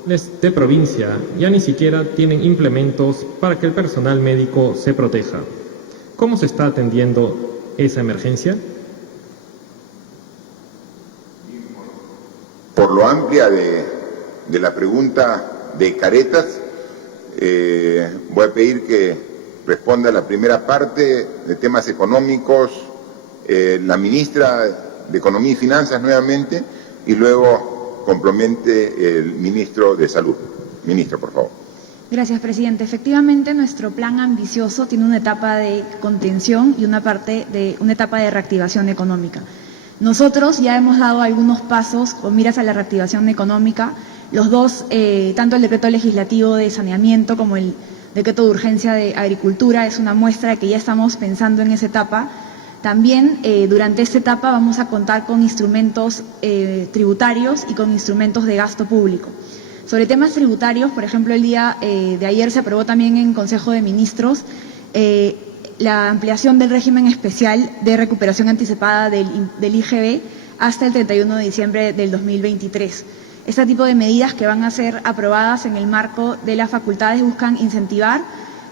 de provincia ya ni siquiera tienen implementos para que el personal médico se proteja. ¿Cómo se está atendiendo esa emergencia? Por lo amplia de la pregunta de Caretas, voy a pedir que responda la primera parte de temas económicos la ministra de Economía y Finanzas nuevamente, y luego complemente el ministro de Salud. Ministro, por favor. Gracias, presidente. Efectivamente, nuestro plan ambicioso tiene una etapa de contención y una etapa de reactivación económica. Nosotros ya hemos dado algunos pasos con miras a la reactivación económica. Los dos, tanto el decreto legislativo de saneamiento como el decreto de urgencia de agricultura, es una muestra de que ya estamos pensando en esa etapa. También durante esta etapa vamos a contar con instrumentos tributarios y con instrumentos de gasto público. Sobre temas tributarios, por ejemplo, el día de ayer se aprobó también en Consejo de Ministros la ampliación del régimen especial de recuperación anticipada del IGB hasta el 31 de diciembre del 2023. Este tipo de medidas que van a ser aprobadas en el marco de las facultades buscan incentivar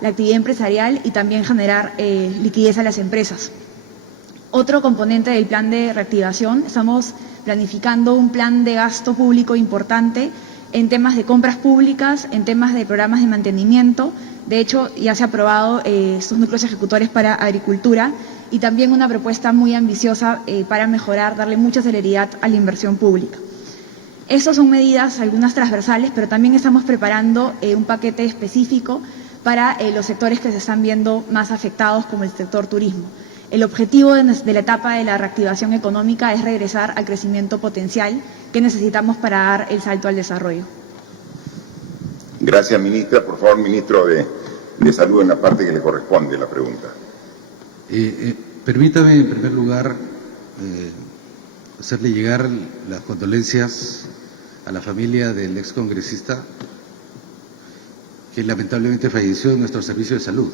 la actividad empresarial y también generar liquidez a las empresas. Otro componente del plan de reactivación, estamos planificando un plan de gasto público importante en temas de compras públicas, en temas de programas de mantenimiento. De hecho, ya se ha aprobado estos núcleos ejecutores para agricultura y también una propuesta muy ambiciosa para mejorar, darle mucha celeridad a la inversión pública. Estas son medidas, algunas transversales, pero también estamos preparando un paquete específico para los sectores que se están viendo más afectados, como el sector turismo. El objetivo de la etapa de la reactivación económica es regresar al crecimiento potencial que necesitamos para dar el salto al desarrollo. Gracias, ministra. Por favor, ministro de Salud, en la parte que le corresponde la pregunta. Permítame, en primer lugar, hacerle llegar las condolencias a la familia del excongresista que lamentablemente falleció en nuestro servicio de salud.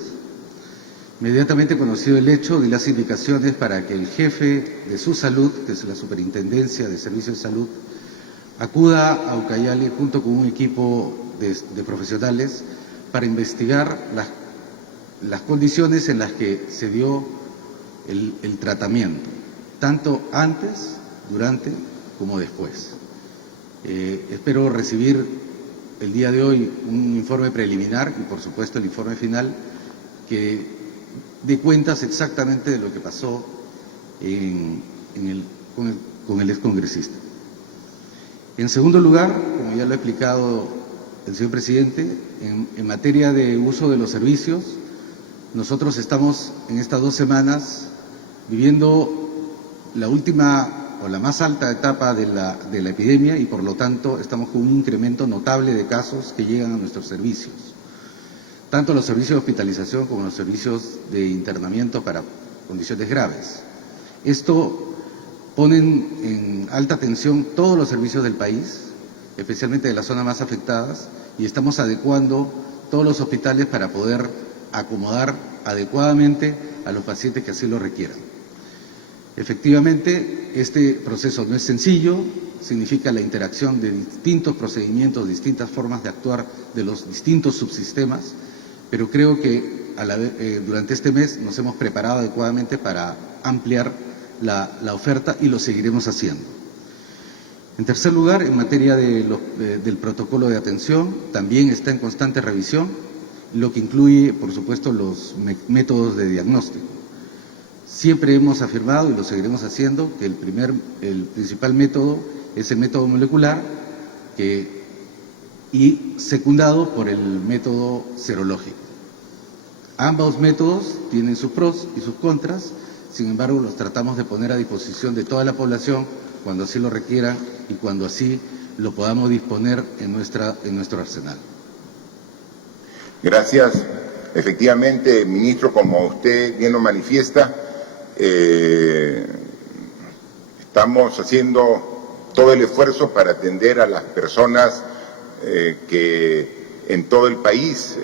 Inmediatamente conocido el hecho, di las indicaciones para que el jefe de su salud, que es la Superintendencia de Servicios de Salud, acuda a Ucayali junto con un equipo de profesionales para investigar las condiciones en las que se dio el tratamiento, tanto antes, durante como después. Espero recibir el día de hoy un informe preliminar y, por supuesto, el informe final que dé cuentas exactamente de lo que pasó con el excongresista. En segundo lugar, como ya lo ha explicado el señor presidente, en materia de uso de los servicios, nosotros estamos en estas 2 semanas viviendo la última o la más alta etapa de la epidemia y por lo tanto estamos con un incremento notable de casos que llegan a nuestros servicios, tanto los servicios de hospitalización como los servicios de internamiento para condiciones graves. Esto ponen en alta tensión todos los servicios del país, especialmente de las zonas más afectadas, y estamos adecuando todos los hospitales para poder acomodar adecuadamente a los pacientes que así lo requieran. Efectivamente, este proceso no es sencillo, significa la interacción de distintos procedimientos, distintas formas de actuar de los distintos subsistemas, pero creo que durante este mes nos hemos preparado adecuadamente para ampliar la oferta y lo seguiremos haciendo. En tercer lugar, en materia del protocolo de atención, también está en constante revisión, lo que incluye, por supuesto, los métodos de diagnóstico. Siempre hemos afirmado, y lo seguiremos haciendo, que el principal método es el método molecular y secundado por el método serológico. Ambos métodos tienen sus pros y sus contras, sin embargo, los tratamos de poner a disposición de toda la población cuando así lo requiera y cuando así lo podamos disponer en nuestro arsenal. Gracias. Efectivamente, ministro, como usted bien lo manifiesta, estamos haciendo todo el esfuerzo para atender a las personas que en todo el país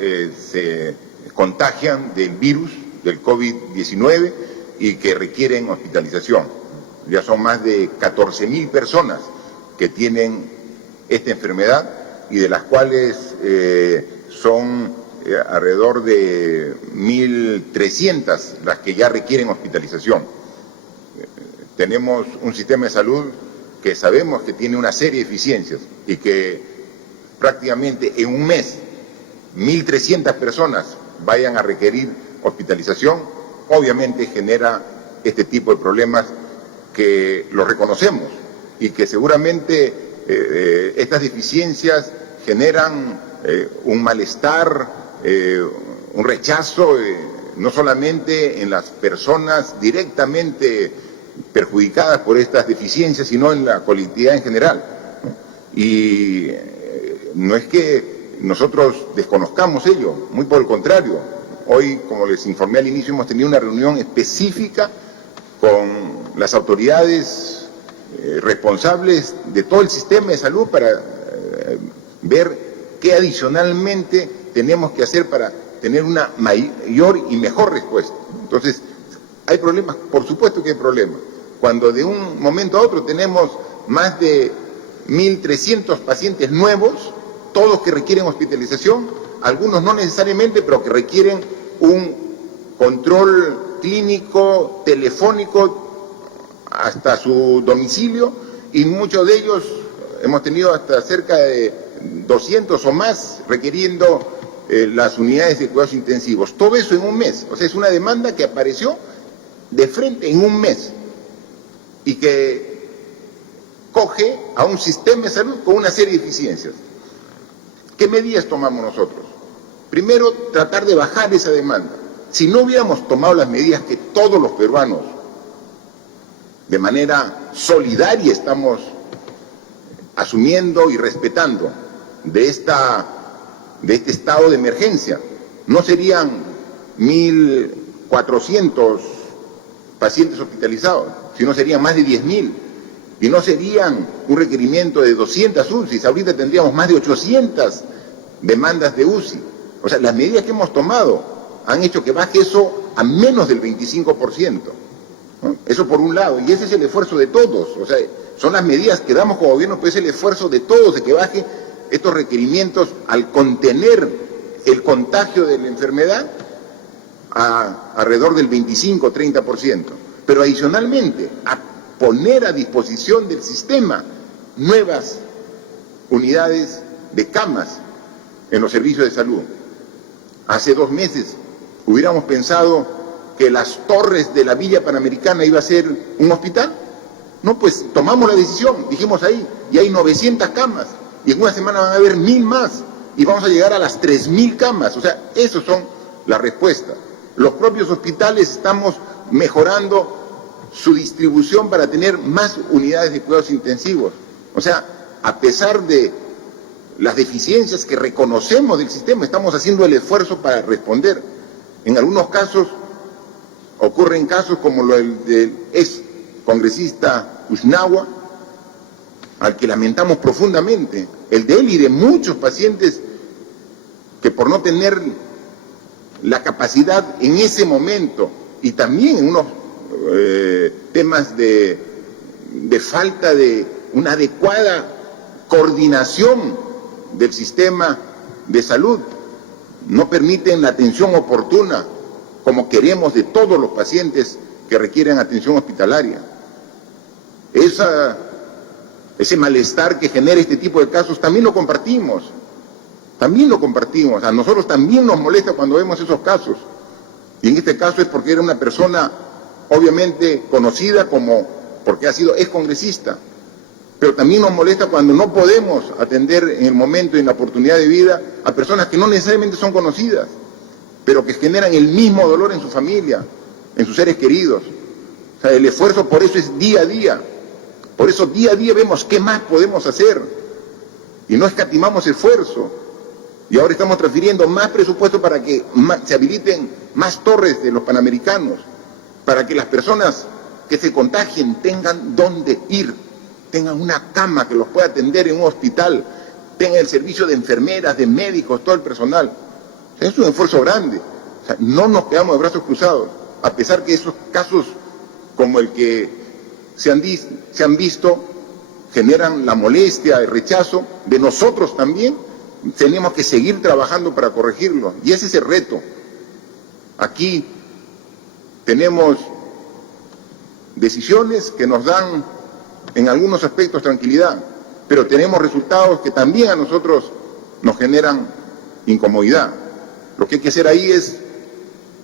se contagian del virus, del COVID-19 y que requieren hospitalización. Ya son más de 14.000 personas que tienen esta enfermedad y de las cuales son alrededor de 1.300 las que ya requieren hospitalización. Tenemos un sistema de salud que sabemos que tiene una serie de eficiencias y que prácticamente en un mes 1.300 personas vayan a requerir hospitalización, obviamente genera este tipo de problemas que lo reconocemos y que seguramente estas deficiencias generan un malestar, un rechazo, no solamente en las personas directamente perjudicadas por estas deficiencias, sino en la colectividad en general. Y no es que nosotros desconozcamos ello, muy por el contrario. Hoy, como les informé al inicio, hemos tenido una reunión específica con las autoridades responsables de todo el sistema de salud para ver qué adicionalmente tenemos que hacer para tener una mayor y mejor respuesta. Entonces, ¿hay problemas? Por supuesto que hay problemas. Cuando de un momento a otro tenemos más de 1.300 pacientes nuevos, todos que requieren hospitalización, algunos no necesariamente, pero que requieren un control clínico, telefónico, hasta su domicilio, y muchos de ellos hemos tenido hasta cerca de 200 o más requiriendo las unidades de cuidados intensivos. Todo eso en un mes. O sea, es una demanda que apareció de frente en un mes y que coge a un sistema de salud con una serie de deficiencias. ¿Qué medidas tomamos nosotros? Primero, tratar de bajar esa demanda. Si no hubiéramos tomado las medidas que todos los peruanos de manera solidaria estamos asumiendo y respetando de este estado de emergencia, no serían 1.400 pacientes hospitalizados, sino serían más de 10.000, y no serían un requerimiento de 200 UCIs, ahorita tendríamos más de 800 demandas de UCI. O sea, las medidas que hemos tomado han hecho que baje eso a menos del 25%, ¿no? Eso por un lado, y ese es el esfuerzo de todos. O sea, son las medidas que damos como gobierno, pero es el esfuerzo de todos de que baje estos requerimientos al contener el contagio de la enfermedad a alrededor del 25-30%. Pero adicionalmente, a poner a disposición del sistema nuevas unidades de camas en los servicios de salud. Hace 2 meses hubiéramos pensado que las torres de la Villa Panamericana iba a ser un hospital. No, pues tomamos la decisión, dijimos ahí, y hay 900 camas, y en una semana van a haber 1.000 más, y vamos a llegar a las 3.000 camas. O sea, esas son las respuestas. Los propios hospitales estamos mejorando su distribución para tener más unidades de cuidados intensivos. O sea, a pesar de las deficiencias que reconocemos del sistema, estamos haciendo el esfuerzo para responder. En algunos casos, ocurren casos como lo del ex congresista Ushnagua, al que lamentamos profundamente, el de él y de muchos pacientes que por no tener la capacidad en ese momento, y también en unos temas de falta de una adecuada coordinación del sistema de salud, no permiten la atención oportuna como queremos de todos los pacientes que requieren atención hospitalaria. Ese malestar que genera este tipo de casos también lo compartimos. A nosotros también nos molesta cuando vemos esos casos. Y en este caso es porque era una persona obviamente conocida porque ha sido excongresista. Pero también nos molesta cuando no podemos atender en el momento y en la oportunidad de vida a personas que no necesariamente son conocidas, pero que generan el mismo dolor en su familia, en sus seres queridos. O sea, el esfuerzo por eso es día a día. Por eso día a día vemos qué más podemos hacer. Y no escatimamos esfuerzo. Y ahora estamos transfiriendo más presupuesto para que se habiliten más torres de los Panamericanos, para que las personas que se contagien tengan dónde ir, tengan una cama que los pueda atender en un hospital, tengan el servicio de enfermeras, de médicos, todo el personal. O sea, es un esfuerzo grande. O sea, no nos quedamos de brazos cruzados, a pesar que esos casos como el que se han visto generan la molestia, el rechazo de nosotros también. Tenemos que seguir trabajando para corregirlo, y ese es el reto. Aquí tenemos decisiones que nos dan en algunos aspectos tranquilidad, pero tenemos resultados que también a nosotros nos generan incomodidad. Lo que hay que hacer ahí es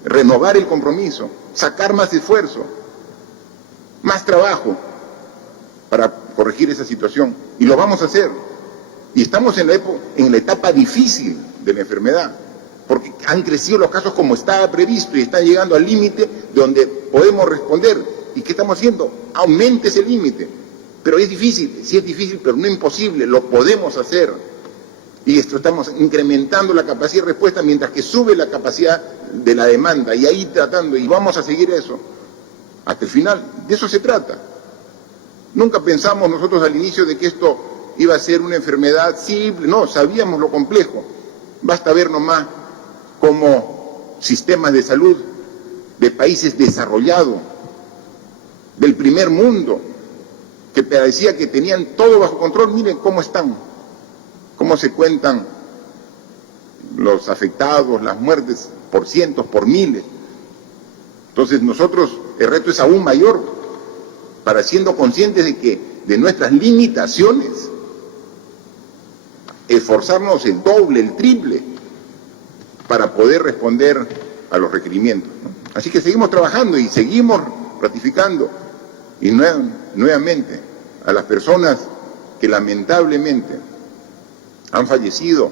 renovar el compromiso, sacar más esfuerzo, más trabajo para corregir esa situación, y lo vamos a hacer. Y estamos en la etapa difícil de la enfermedad, porque han crecido los casos como estaba previsto y están llegando al límite donde podemos responder. ¿Y qué estamos haciendo? Aumente ese límite. Pero es difícil, sí es difícil, pero no imposible, lo podemos hacer. Y esto estamos incrementando la capacidad de respuesta mientras que sube la capacidad de la demanda, y ahí tratando, y vamos a seguir eso hasta el final. De eso se trata. Nunca pensamos nosotros al inicio de que esto iba a ser una enfermedad simple, no, sabíamos lo complejo. Basta ver nomás cómo sistemas de salud de países desarrollados, del primer mundo, que parecía que tenían todo bajo control, miren cómo están, cómo se cuentan los afectados, las muertes por cientos, por miles. Entonces nosotros, el reto es aún mayor, para siendo conscientes de nuestras limitaciones, esforzarnos el doble, el triple, para poder responder a los requerimientos, ¿no? Así que seguimos trabajando y seguimos ratificando, y nuevamente a las personas que lamentablemente han fallecido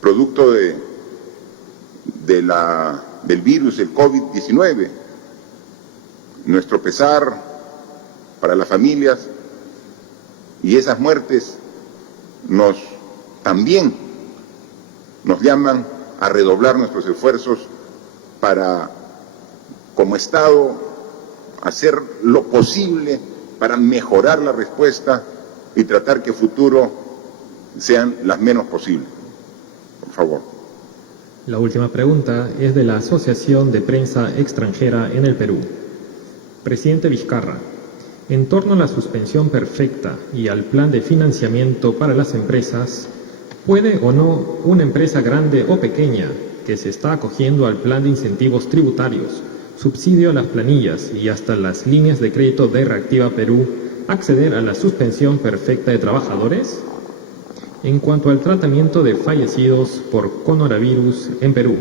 producto del virus, el COVID-19, nuestro pesar para las familias, y esas muertes también nos llaman a redoblar nuestros esfuerzos para, como Estado, hacer lo posible para mejorar la respuesta y tratar que futuro sean las menos posibles. Por favor. La última pregunta es de la Asociación de Prensa Extranjera en el Perú. Presidente Vizcarra, en torno a la suspensión perfecta y al plan de financiamiento para las empresas, ¿puede o no una empresa grande o pequeña que se está acogiendo al plan de incentivos tributarios, subsidio a las planillas y hasta las líneas de crédito de Reactiva Perú acceder a la suspensión perfecta de trabajadores? En cuanto al tratamiento de fallecidos por coronavirus en Perú,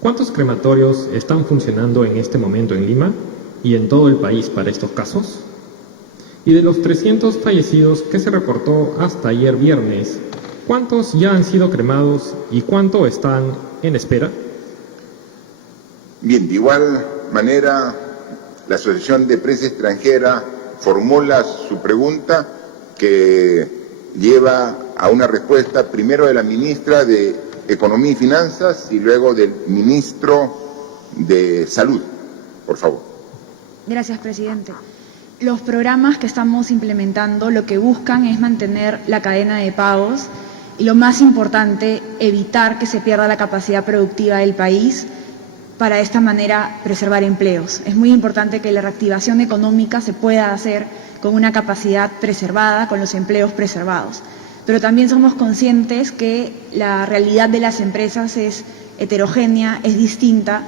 ¿cuántos crematorios están funcionando en este momento en Lima y en todo el país para estos casos? Y de los 300 fallecidos que se reportó hasta ayer viernes, ¿cuántos ya han sido cremados y cuánto están en espera? Bien, de igual manera, la Asociación de Prensa Extranjera formula su pregunta, que lleva a una respuesta primero de la ministra de Economía y Finanzas y luego del ministro de Salud. Por favor. Gracias, presidente. Los programas que estamos implementando lo que buscan es mantener la cadena de pagos y, lo más importante, evitar que se pierda la capacidad productiva del país para de esta manera preservar empleos. Es muy importante que la reactivación económica se pueda hacer con una capacidad preservada, con los empleos preservados. Pero también somos conscientes que la realidad de las empresas es heterogénea, es distinta,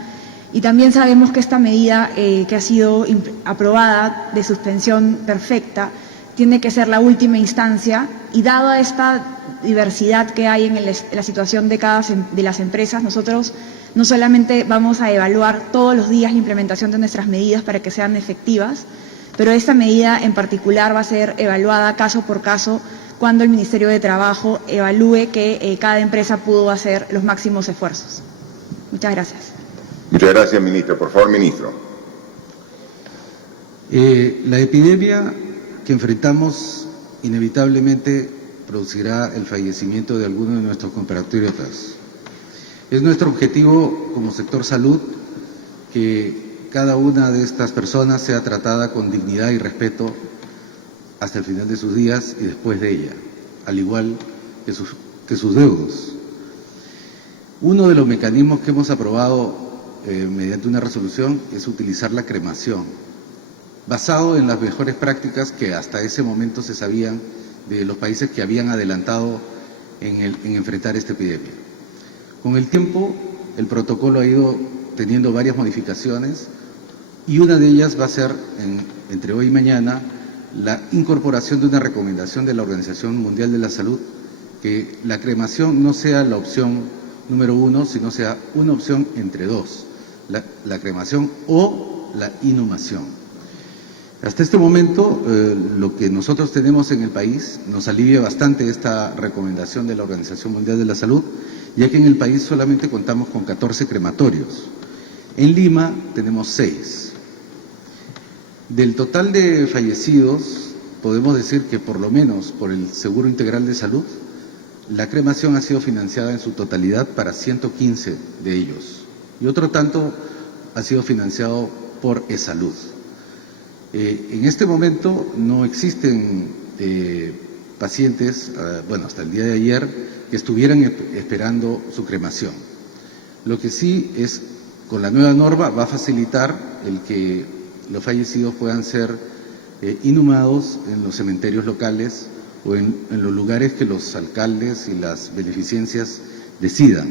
y también sabemos que esta medida que ha sido aprobada de suspensión perfecta tiene que ser la última instancia, y dada esta diversidad que hay en la situación de las empresas, nosotros no solamente vamos a evaluar todos los días la implementación de nuestras medidas para que sean efectivas, pero esta medida en particular va a ser evaluada caso por caso cuando el Ministerio de Trabajo evalúe que cada empresa pudo hacer los máximos esfuerzos. Muchas gracias. Muchas gracias, ministra. Por favor, ministro. La epidemia que enfrentamos inevitablemente producirá el fallecimiento de algunos de nuestros compatriotas. Es nuestro objetivo como sector salud que cada una de estas personas sea tratada con dignidad y respeto hasta el final de sus días y después de ella, al igual que sus deudos. Uno de los mecanismos que hemos aprobado mediante una resolución es utilizar la cremación, basado en las mejores prácticas que hasta ese momento se sabían de los países que habían adelantado en enfrentar esta epidemia. Con el tiempo, el protocolo ha ido teniendo varias modificaciones, y una de ellas va a ser, entre hoy y mañana, la incorporación de una recomendación de la Organización Mundial de la Salud, que la cremación no sea la opción número 1, sino sea una opción entre dos, la cremación o la inhumación. Hasta este momento, lo que nosotros tenemos en el país nos alivia bastante esta recomendación de la Organización Mundial de la Salud, ya que en el país solamente contamos con 14 crematorios. En Lima tenemos 6. Del total de fallecidos, podemos decir que por lo menos por el Seguro Integral de Salud, La cremación ha sido financiada en su totalidad para 115 de ellos y otro tanto ha sido financiado por eSalud. En este momento no existen pacientes, bueno, hasta el día de ayer, que estuvieran esperando su cremación. Lo que sí es, con la nueva norma, va a facilitar el que los fallecidos puedan ser inhumados en los cementerios locales o en los lugares que los alcaldes y las beneficencias decidan.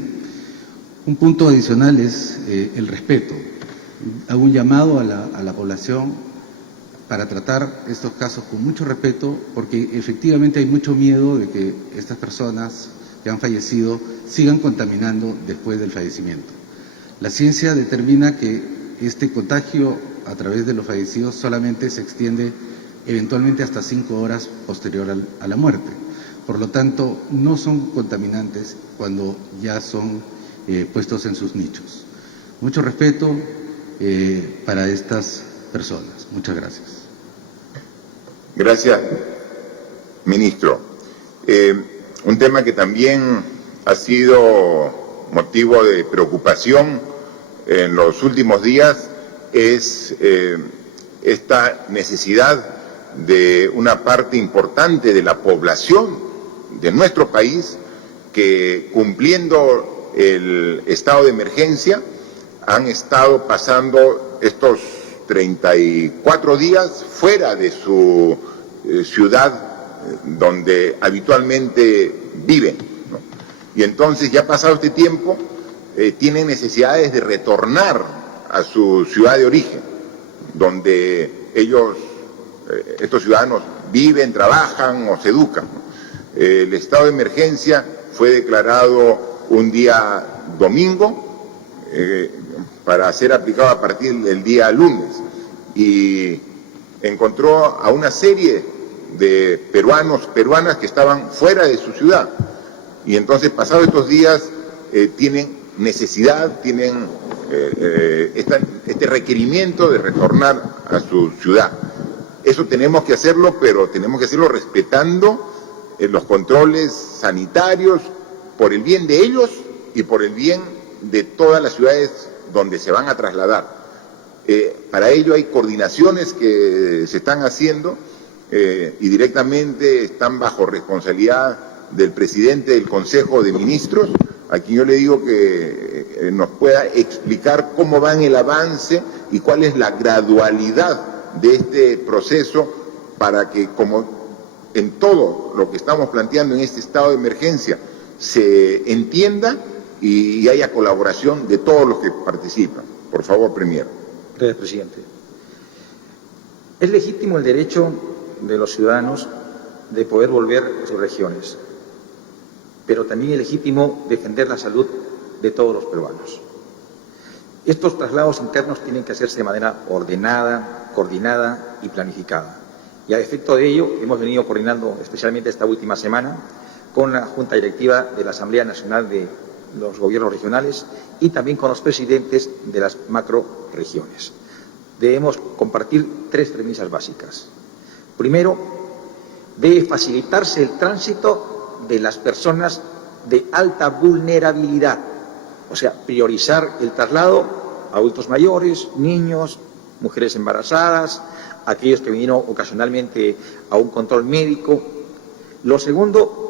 Un punto adicional es el respeto. Hago un llamado a la población para tratar estos casos con mucho respeto, porque efectivamente hay mucho miedo de que estas personas que han fallecido sigan contaminando después del fallecimiento. La ciencia determina que este contagio a través de los fallecidos solamente se extiende eventualmente hasta 5 horas posterior a la muerte. Por lo tanto, no son contaminantes cuando ya son puestos en sus nichos. Mucho respeto para estas personas. Muchas gracias. Gracias, ministro. Un tema que también ha sido motivo de preocupación en los últimos días es esta necesidad de una parte importante de la población de nuestro país que, cumpliendo el estado de emergencia, han estado pasando estos 34 días fuera de su ciudad donde habitualmente viven, ¿no? Y entonces, ya pasado este tiempo, tienen necesidades de retornar a su ciudad de origen, donde ellos, estos ciudadanos, viven, trabajan o se educan, ¿no? El estado de emergencia fue declarado un día domingo para ser aplicado a partir del día lunes, y encontró a una serie de peruanas que estaban fuera de su ciudad, y entonces, pasados estos días, tienen necesidad, tienen este requerimiento de retornar a su ciudad. Eso tenemos que hacerlo, pero tenemos que hacerlo respetando los controles sanitarios, por el bien de ellos y por el bien de todas las ciudades donde se van a trasladar. Para ello hay coordinaciones que se están haciendo y directamente están bajo responsabilidad del presidente del Consejo de Ministros, a quien yo le digo que nos pueda explicar cómo va en el avance y cuál es la gradualidad de este proceso, para que, como en todo lo que estamos planteando en este estado de emergencia, se entienda y haya colaboración de todos los que participan. Por favor, Premier. Gracias, presidente. Es legítimo el derecho de los ciudadanos de poder volver a sus regiones, pero también es legítimo defender la salud de todos los peruanos. Estos traslados internos tienen que hacerse de manera ordenada, coordinada y planificada. Y a efecto de ello hemos venido coordinando, especialmente esta última semana, con la Junta Directiva de la Asamblea Nacional de los Gobiernos Regionales y también con los presidentes de las macroregiones. Debemos compartir 3 premisas básicas. Primero, debe facilitarse el tránsito de las personas de alta vulnerabilidad, o sea, priorizar el traslado a adultos mayores, niños, mujeres embarazadas, aquellos que vinieron ocasionalmente a un control médico. Lo segundo,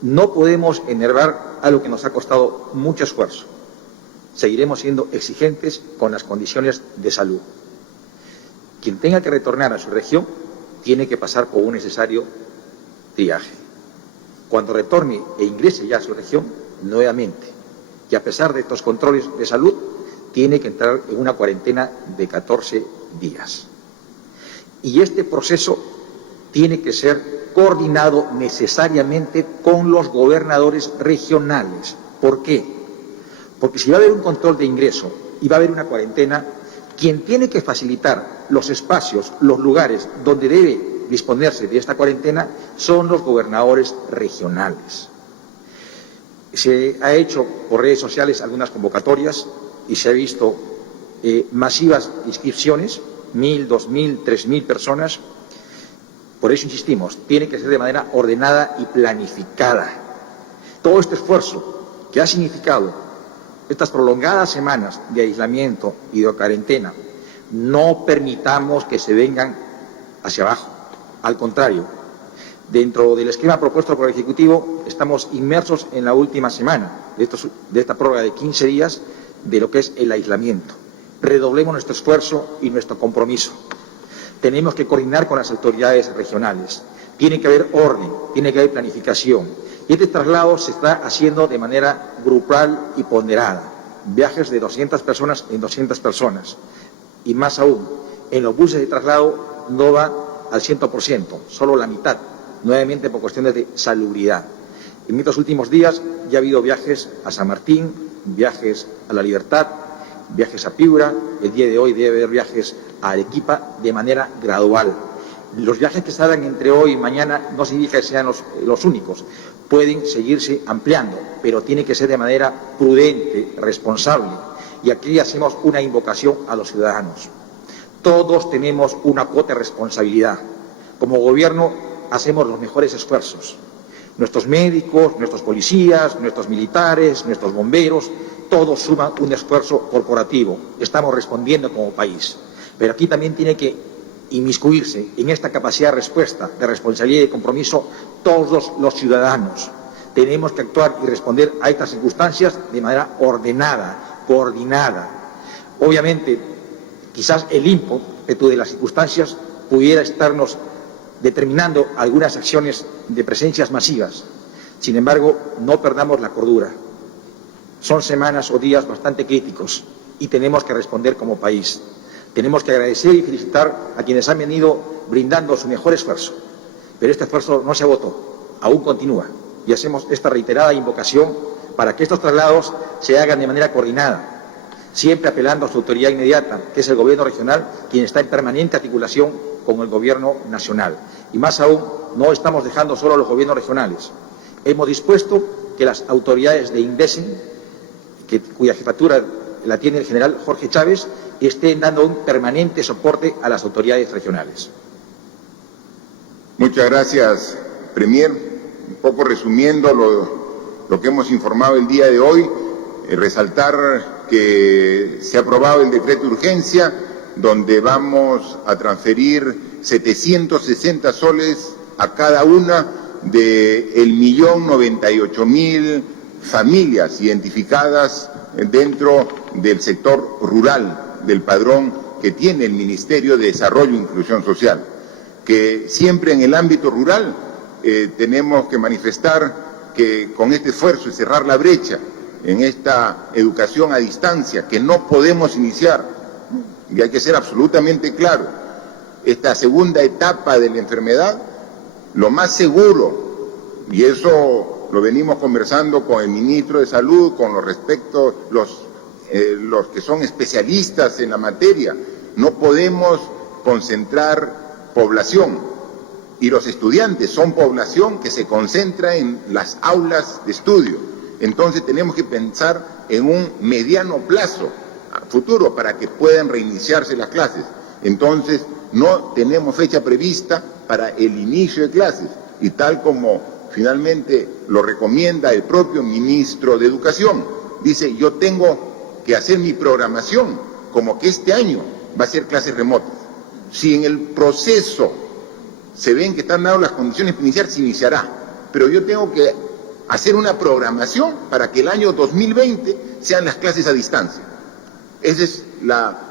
no podemos enervar algo que nos ha costado mucho esfuerzo. Seguiremos siendo exigentes con las condiciones de salud. Quien tenga que retornar a su región tiene que pasar por un necesario triaje. Cuando retorne e ingrese ya a su región, nuevamente, y a pesar de estos controles de salud, tiene que entrar en una cuarentena de 14 días. Y este proceso tiene que ser coordinado necesariamente con los gobernadores regionales. ¿Por qué? Porque si va a haber un control de ingreso y va a haber una cuarentena, quien tiene que facilitar los espacios, los lugares donde debe disponerse de esta cuarentena son los gobernadores regionales. Se ha hecho por redes sociales algunas convocatorias y se ha visto masivas inscripciones, 1.000, 2.000, 3.000 personas. Por eso insistimos, tiene que ser de manera ordenada y planificada. todo este esfuerzo que ha significado estas prolongadas semanas de aislamiento y de cuarentena, no permitamos que se vengan hacia abajo. Al contrario, dentro del esquema propuesto por el Ejecutivo, estamos inmersos en la última semana de esta prórroga de 15 días de lo que es el aislamiento. Redoblemos nuestro esfuerzo y nuestro compromiso. Tenemos que coordinar con las autoridades regionales. Tiene que haber orden, tiene que haber planificación. Y este traslado se está haciendo de manera grupal y ponderada. Viajes de 200 personas en 200 personas. Y más aún, en los buses de traslado no va al 100%, solo la mitad, nuevamente por cuestiones de salubridad. En estos últimos días ya ha habido viajes a San Martín, viajes a La Libertad, viajes a Piura, el día de hoy debe haber viajes a Arequipa de manera gradual. Los viajes que salgan entre hoy y mañana no significa que sean los únicos, pueden seguirse ampliando, pero tiene que ser de manera prudente, responsable. Y aquí hacemos una invocación a los ciudadanos. Todos tenemos una cuota de responsabilidad. Como gobierno hacemos los mejores esfuerzos. Nuestros médicos, nuestros policías, nuestros militares, nuestros bomberos, todos suman un esfuerzo corporativo. Estamos respondiendo como país. Pero aquí también tiene que inmiscuirse en esta capacidad de respuesta, de responsabilidad y de compromiso todos los ciudadanos. Tenemos que actuar y responder a estas circunstancias de manera ordenada, coordinada. Obviamente, quizás el ímpetu de las circunstancias pudiera estarnos determinando algunas acciones de presencias masivas. Sin embargo, no perdamos la cordura. Son semanas o días bastante críticos y tenemos que responder como país. Tenemos que agradecer y felicitar a quienes han venido brindando su mejor esfuerzo. Pero este esfuerzo no se agotó, aún continúa. Y hacemos esta reiterada invocación para que estos traslados se hagan de manera coordinada, siempre apelando a su autoridad inmediata, que es el gobierno regional, quien está en permanente articulación con el gobierno nacional. Y más aún, no estamos dejando solo a los gobiernos regionales. Hemos dispuesto que las autoridades de INDECEN, cuya jefatura la tiene el general Jorge Chávez, estén dando un permanente soporte a las autoridades regionales. Muchas gracias, Premier. Un poco resumiendo lo que hemos informado el día de hoy, resaltar que se ha aprobado el decreto de urgencia, donde vamos a transferir 760 soles a cada una de 1.098.000 familias identificadas dentro del sector rural del padrón que tiene el Ministerio de Desarrollo e Inclusión Social, que siempre en el ámbito rural tenemos que manifestar que con este esfuerzo de cerrar la brecha en esta educación a distancia, que no podemos iniciar, y hay que ser absolutamente claro, esta segunda etapa de la enfermedad, lo más seguro, y eso lo venimos conversando con el ministro de Salud, con los que son especialistas en la materia, no podemos concentrar población, y los estudiantes son población que se concentra en las aulas de estudio. Entonces tenemos que pensar en un mediano plazo futuro para que puedan reiniciarse las clases. Entonces no tenemos fecha prevista para el inicio de clases, y tal como finalmente lo recomienda el propio ministro de Educación, dice: yo tengo que hacer mi programación como que este año va a ser clases remotas. Si en el proceso se ven que están dadas las condiciones para iniciar, se iniciará, pero yo tengo que hacer una programación para que el año 2020 sean las clases a distancia. Ese es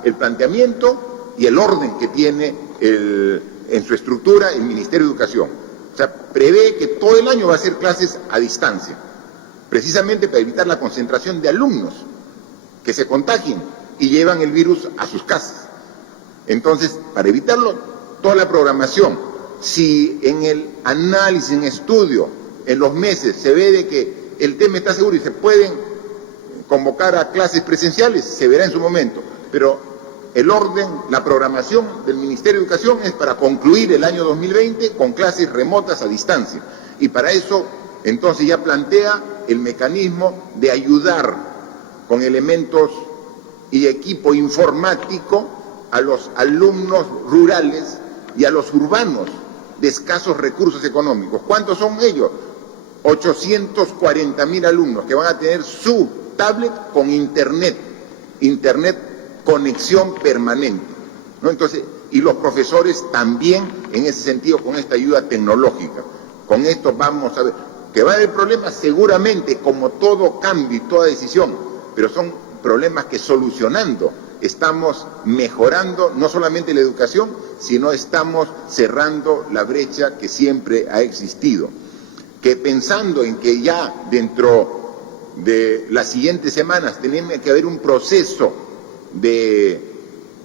el planteamiento y el orden que tiene en su estructura el Ministerio de Educación. O sea, prevé que todo el año va a ser clases a distancia, precisamente para evitar la concentración de alumnos que se contagien y llevan el virus a sus casas. Entonces, para evitarlo, toda la programación, si en el análisis, en estudio, en los meses se ve de que el tema está seguro y se pueden convocar a clases presenciales, se verá en su momento, pero el orden, la programación del Ministerio de Educación es para concluir el año 2020 con clases remotas a distancia, y para eso entonces ya plantea el mecanismo de ayudar con elementos y equipo informático a los alumnos rurales y a los urbanos de escasos recursos económicos. ¿Cuántos son ellos? 840.000 alumnos que van a tener su tablet con internet conexión permanente, ¿no? Entonces, y los profesores también en ese sentido con esta ayuda tecnológica. Con esto vamos a ver, que va a haber problemas seguramente como todo cambio y toda decisión, pero son problemas que solucionando estamos mejorando no solamente la educación, sino estamos cerrando la brecha que siempre ha existido. Que pensando en que ya dentro de las siguientes semanas tenemos que haber un proceso de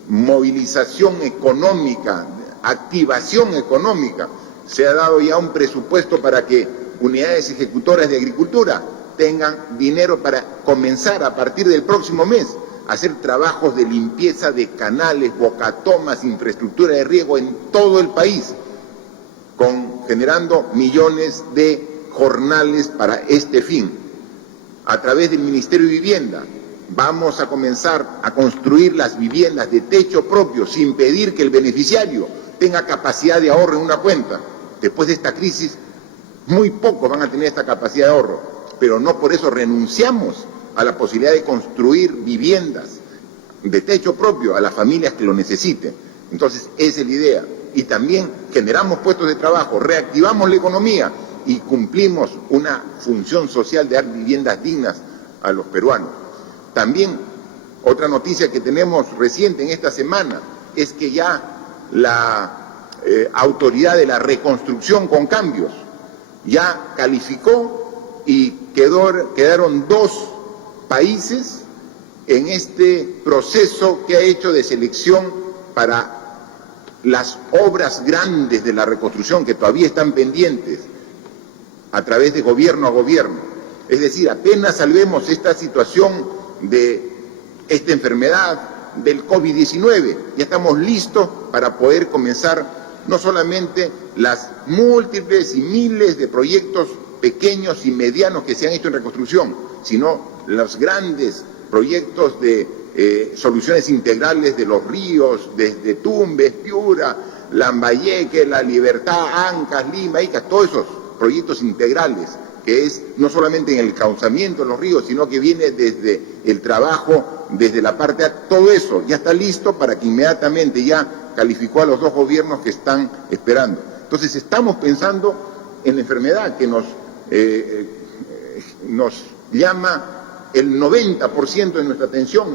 movilización económica, activación económica, se ha dado ya un presupuesto para que unidades ejecutoras de agricultura tengan dinero para comenzar a partir del próximo mes a hacer trabajos de limpieza de canales, bocatomas, infraestructura de riego en todo el país, generando millones de jornales para este fin. A través del Ministerio de Vivienda vamos a comenzar a construir las viviendas de techo propio sin pedir que el beneficiario tenga capacidad de ahorro en una cuenta. Después de esta crisis, muy pocos van a tener esta capacidad de ahorro, pero no por eso renunciamos a la posibilidad de construir viviendas de techo propio a las familias que lo necesiten. Entonces, esa es la idea. Y también generamos puestos de trabajo, reactivamos la economía y cumplimos una función social de dar viviendas dignas a los peruanos. También, otra noticia que tenemos reciente en esta semana es que ya la autoridad de la reconstrucción con cambios ya calificó y quedaron 2 países en este proceso que ha hecho de selección para las obras grandes de la reconstrucción que todavía están pendientes a través de gobierno a gobierno. Es decir, apenas salvemos esta situación de esta enfermedad del COVID-19, ya estamos listos para poder comenzar no solamente las múltiples y miles de proyectos pequeños y medianos que se han hecho en reconstrucción, sino los grandes proyectos de soluciones integrales de los ríos, desde Tumbes, Piura, Lambayeque, La Libertad, Ancas, Lima, Ica, todos esos proyectos integrales, que es no solamente en el cauzamiento de los ríos, sino que viene desde el trabajo, desde la parte, todo eso ya está listo para que inmediatamente ya calificó a los 2 gobiernos que están esperando. Entonces estamos pensando en la enfermedad que nos llama el 90% de nuestra atención,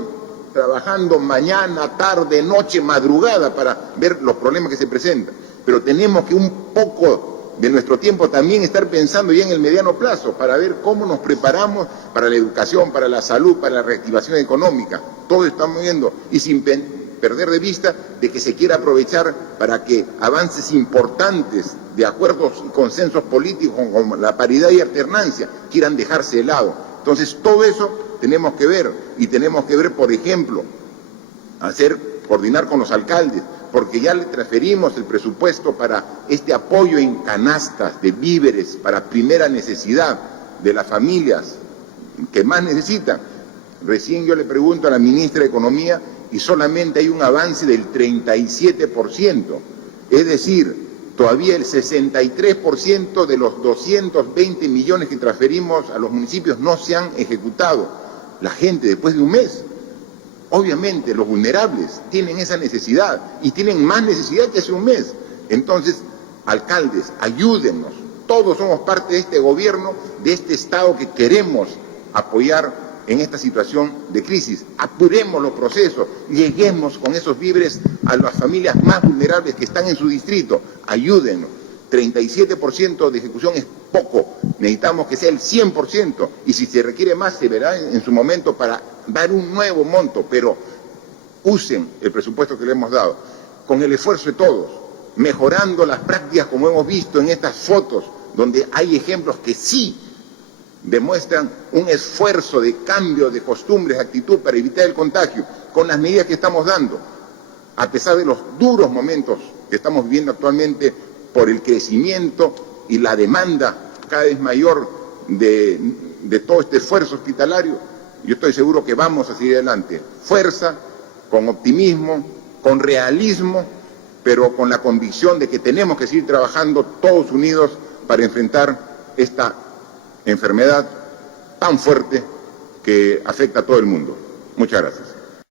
trabajando mañana, tarde, noche, madrugada para ver los problemas que se presentan. Pero tenemos que un poco de nuestro tiempo también estar pensando ya en el mediano plazo para ver cómo nos preparamos para la educación, para la salud, para la reactivación económica. Todo estamos viendo y sin perder de vista de que se quiera aprovechar para que avances importantes de acuerdos y consensos políticos como la paridad y alternancia quieran dejarse de lado. Entonces todo eso tenemos que ver y tenemos que ver, por ejemplo, coordinar con los alcaldes, porque ya le transferimos el presupuesto para este apoyo en canastas de víveres para primera necesidad de las familias que más necesitan. Recién yo le pregunto a la ministra de Economía y solamente hay un avance del 37%, es decir, todavía el 63% de los 220 millones que transferimos a los municipios no se han ejecutado. La gente después de un mes, obviamente los vulnerables tienen esa necesidad y tienen más necesidad que hace un mes. Entonces, alcaldes, ayúdennos, todos somos parte de este gobierno, de este Estado que queremos apoyar en esta situación de crisis. Apuremos los procesos, lleguemos con esos víveres a las familias más vulnerables que están en su distrito, ayúdenos. 37% de ejecución es poco, necesitamos que sea el 100% y si se requiere más se verá en su momento para dar un nuevo monto, pero usen el presupuesto que le hemos dado, con el esfuerzo de todos, mejorando las prácticas como hemos visto en estas fotos, donde hay ejemplos que sí demuestran un esfuerzo de cambio de costumbres, de actitud para evitar el contagio, con las medidas que estamos dando, a pesar de los duros momentos que estamos viviendo actualmente por el crecimiento y la demanda cada vez mayor de todo este esfuerzo hospitalario. Yo estoy seguro que vamos a seguir adelante, fuerza, con optimismo, con realismo, pero con la convicción de que tenemos que seguir trabajando todos unidos para enfrentar esta enfermedad tan fuerte que afecta a todo el mundo. Muchas gracias.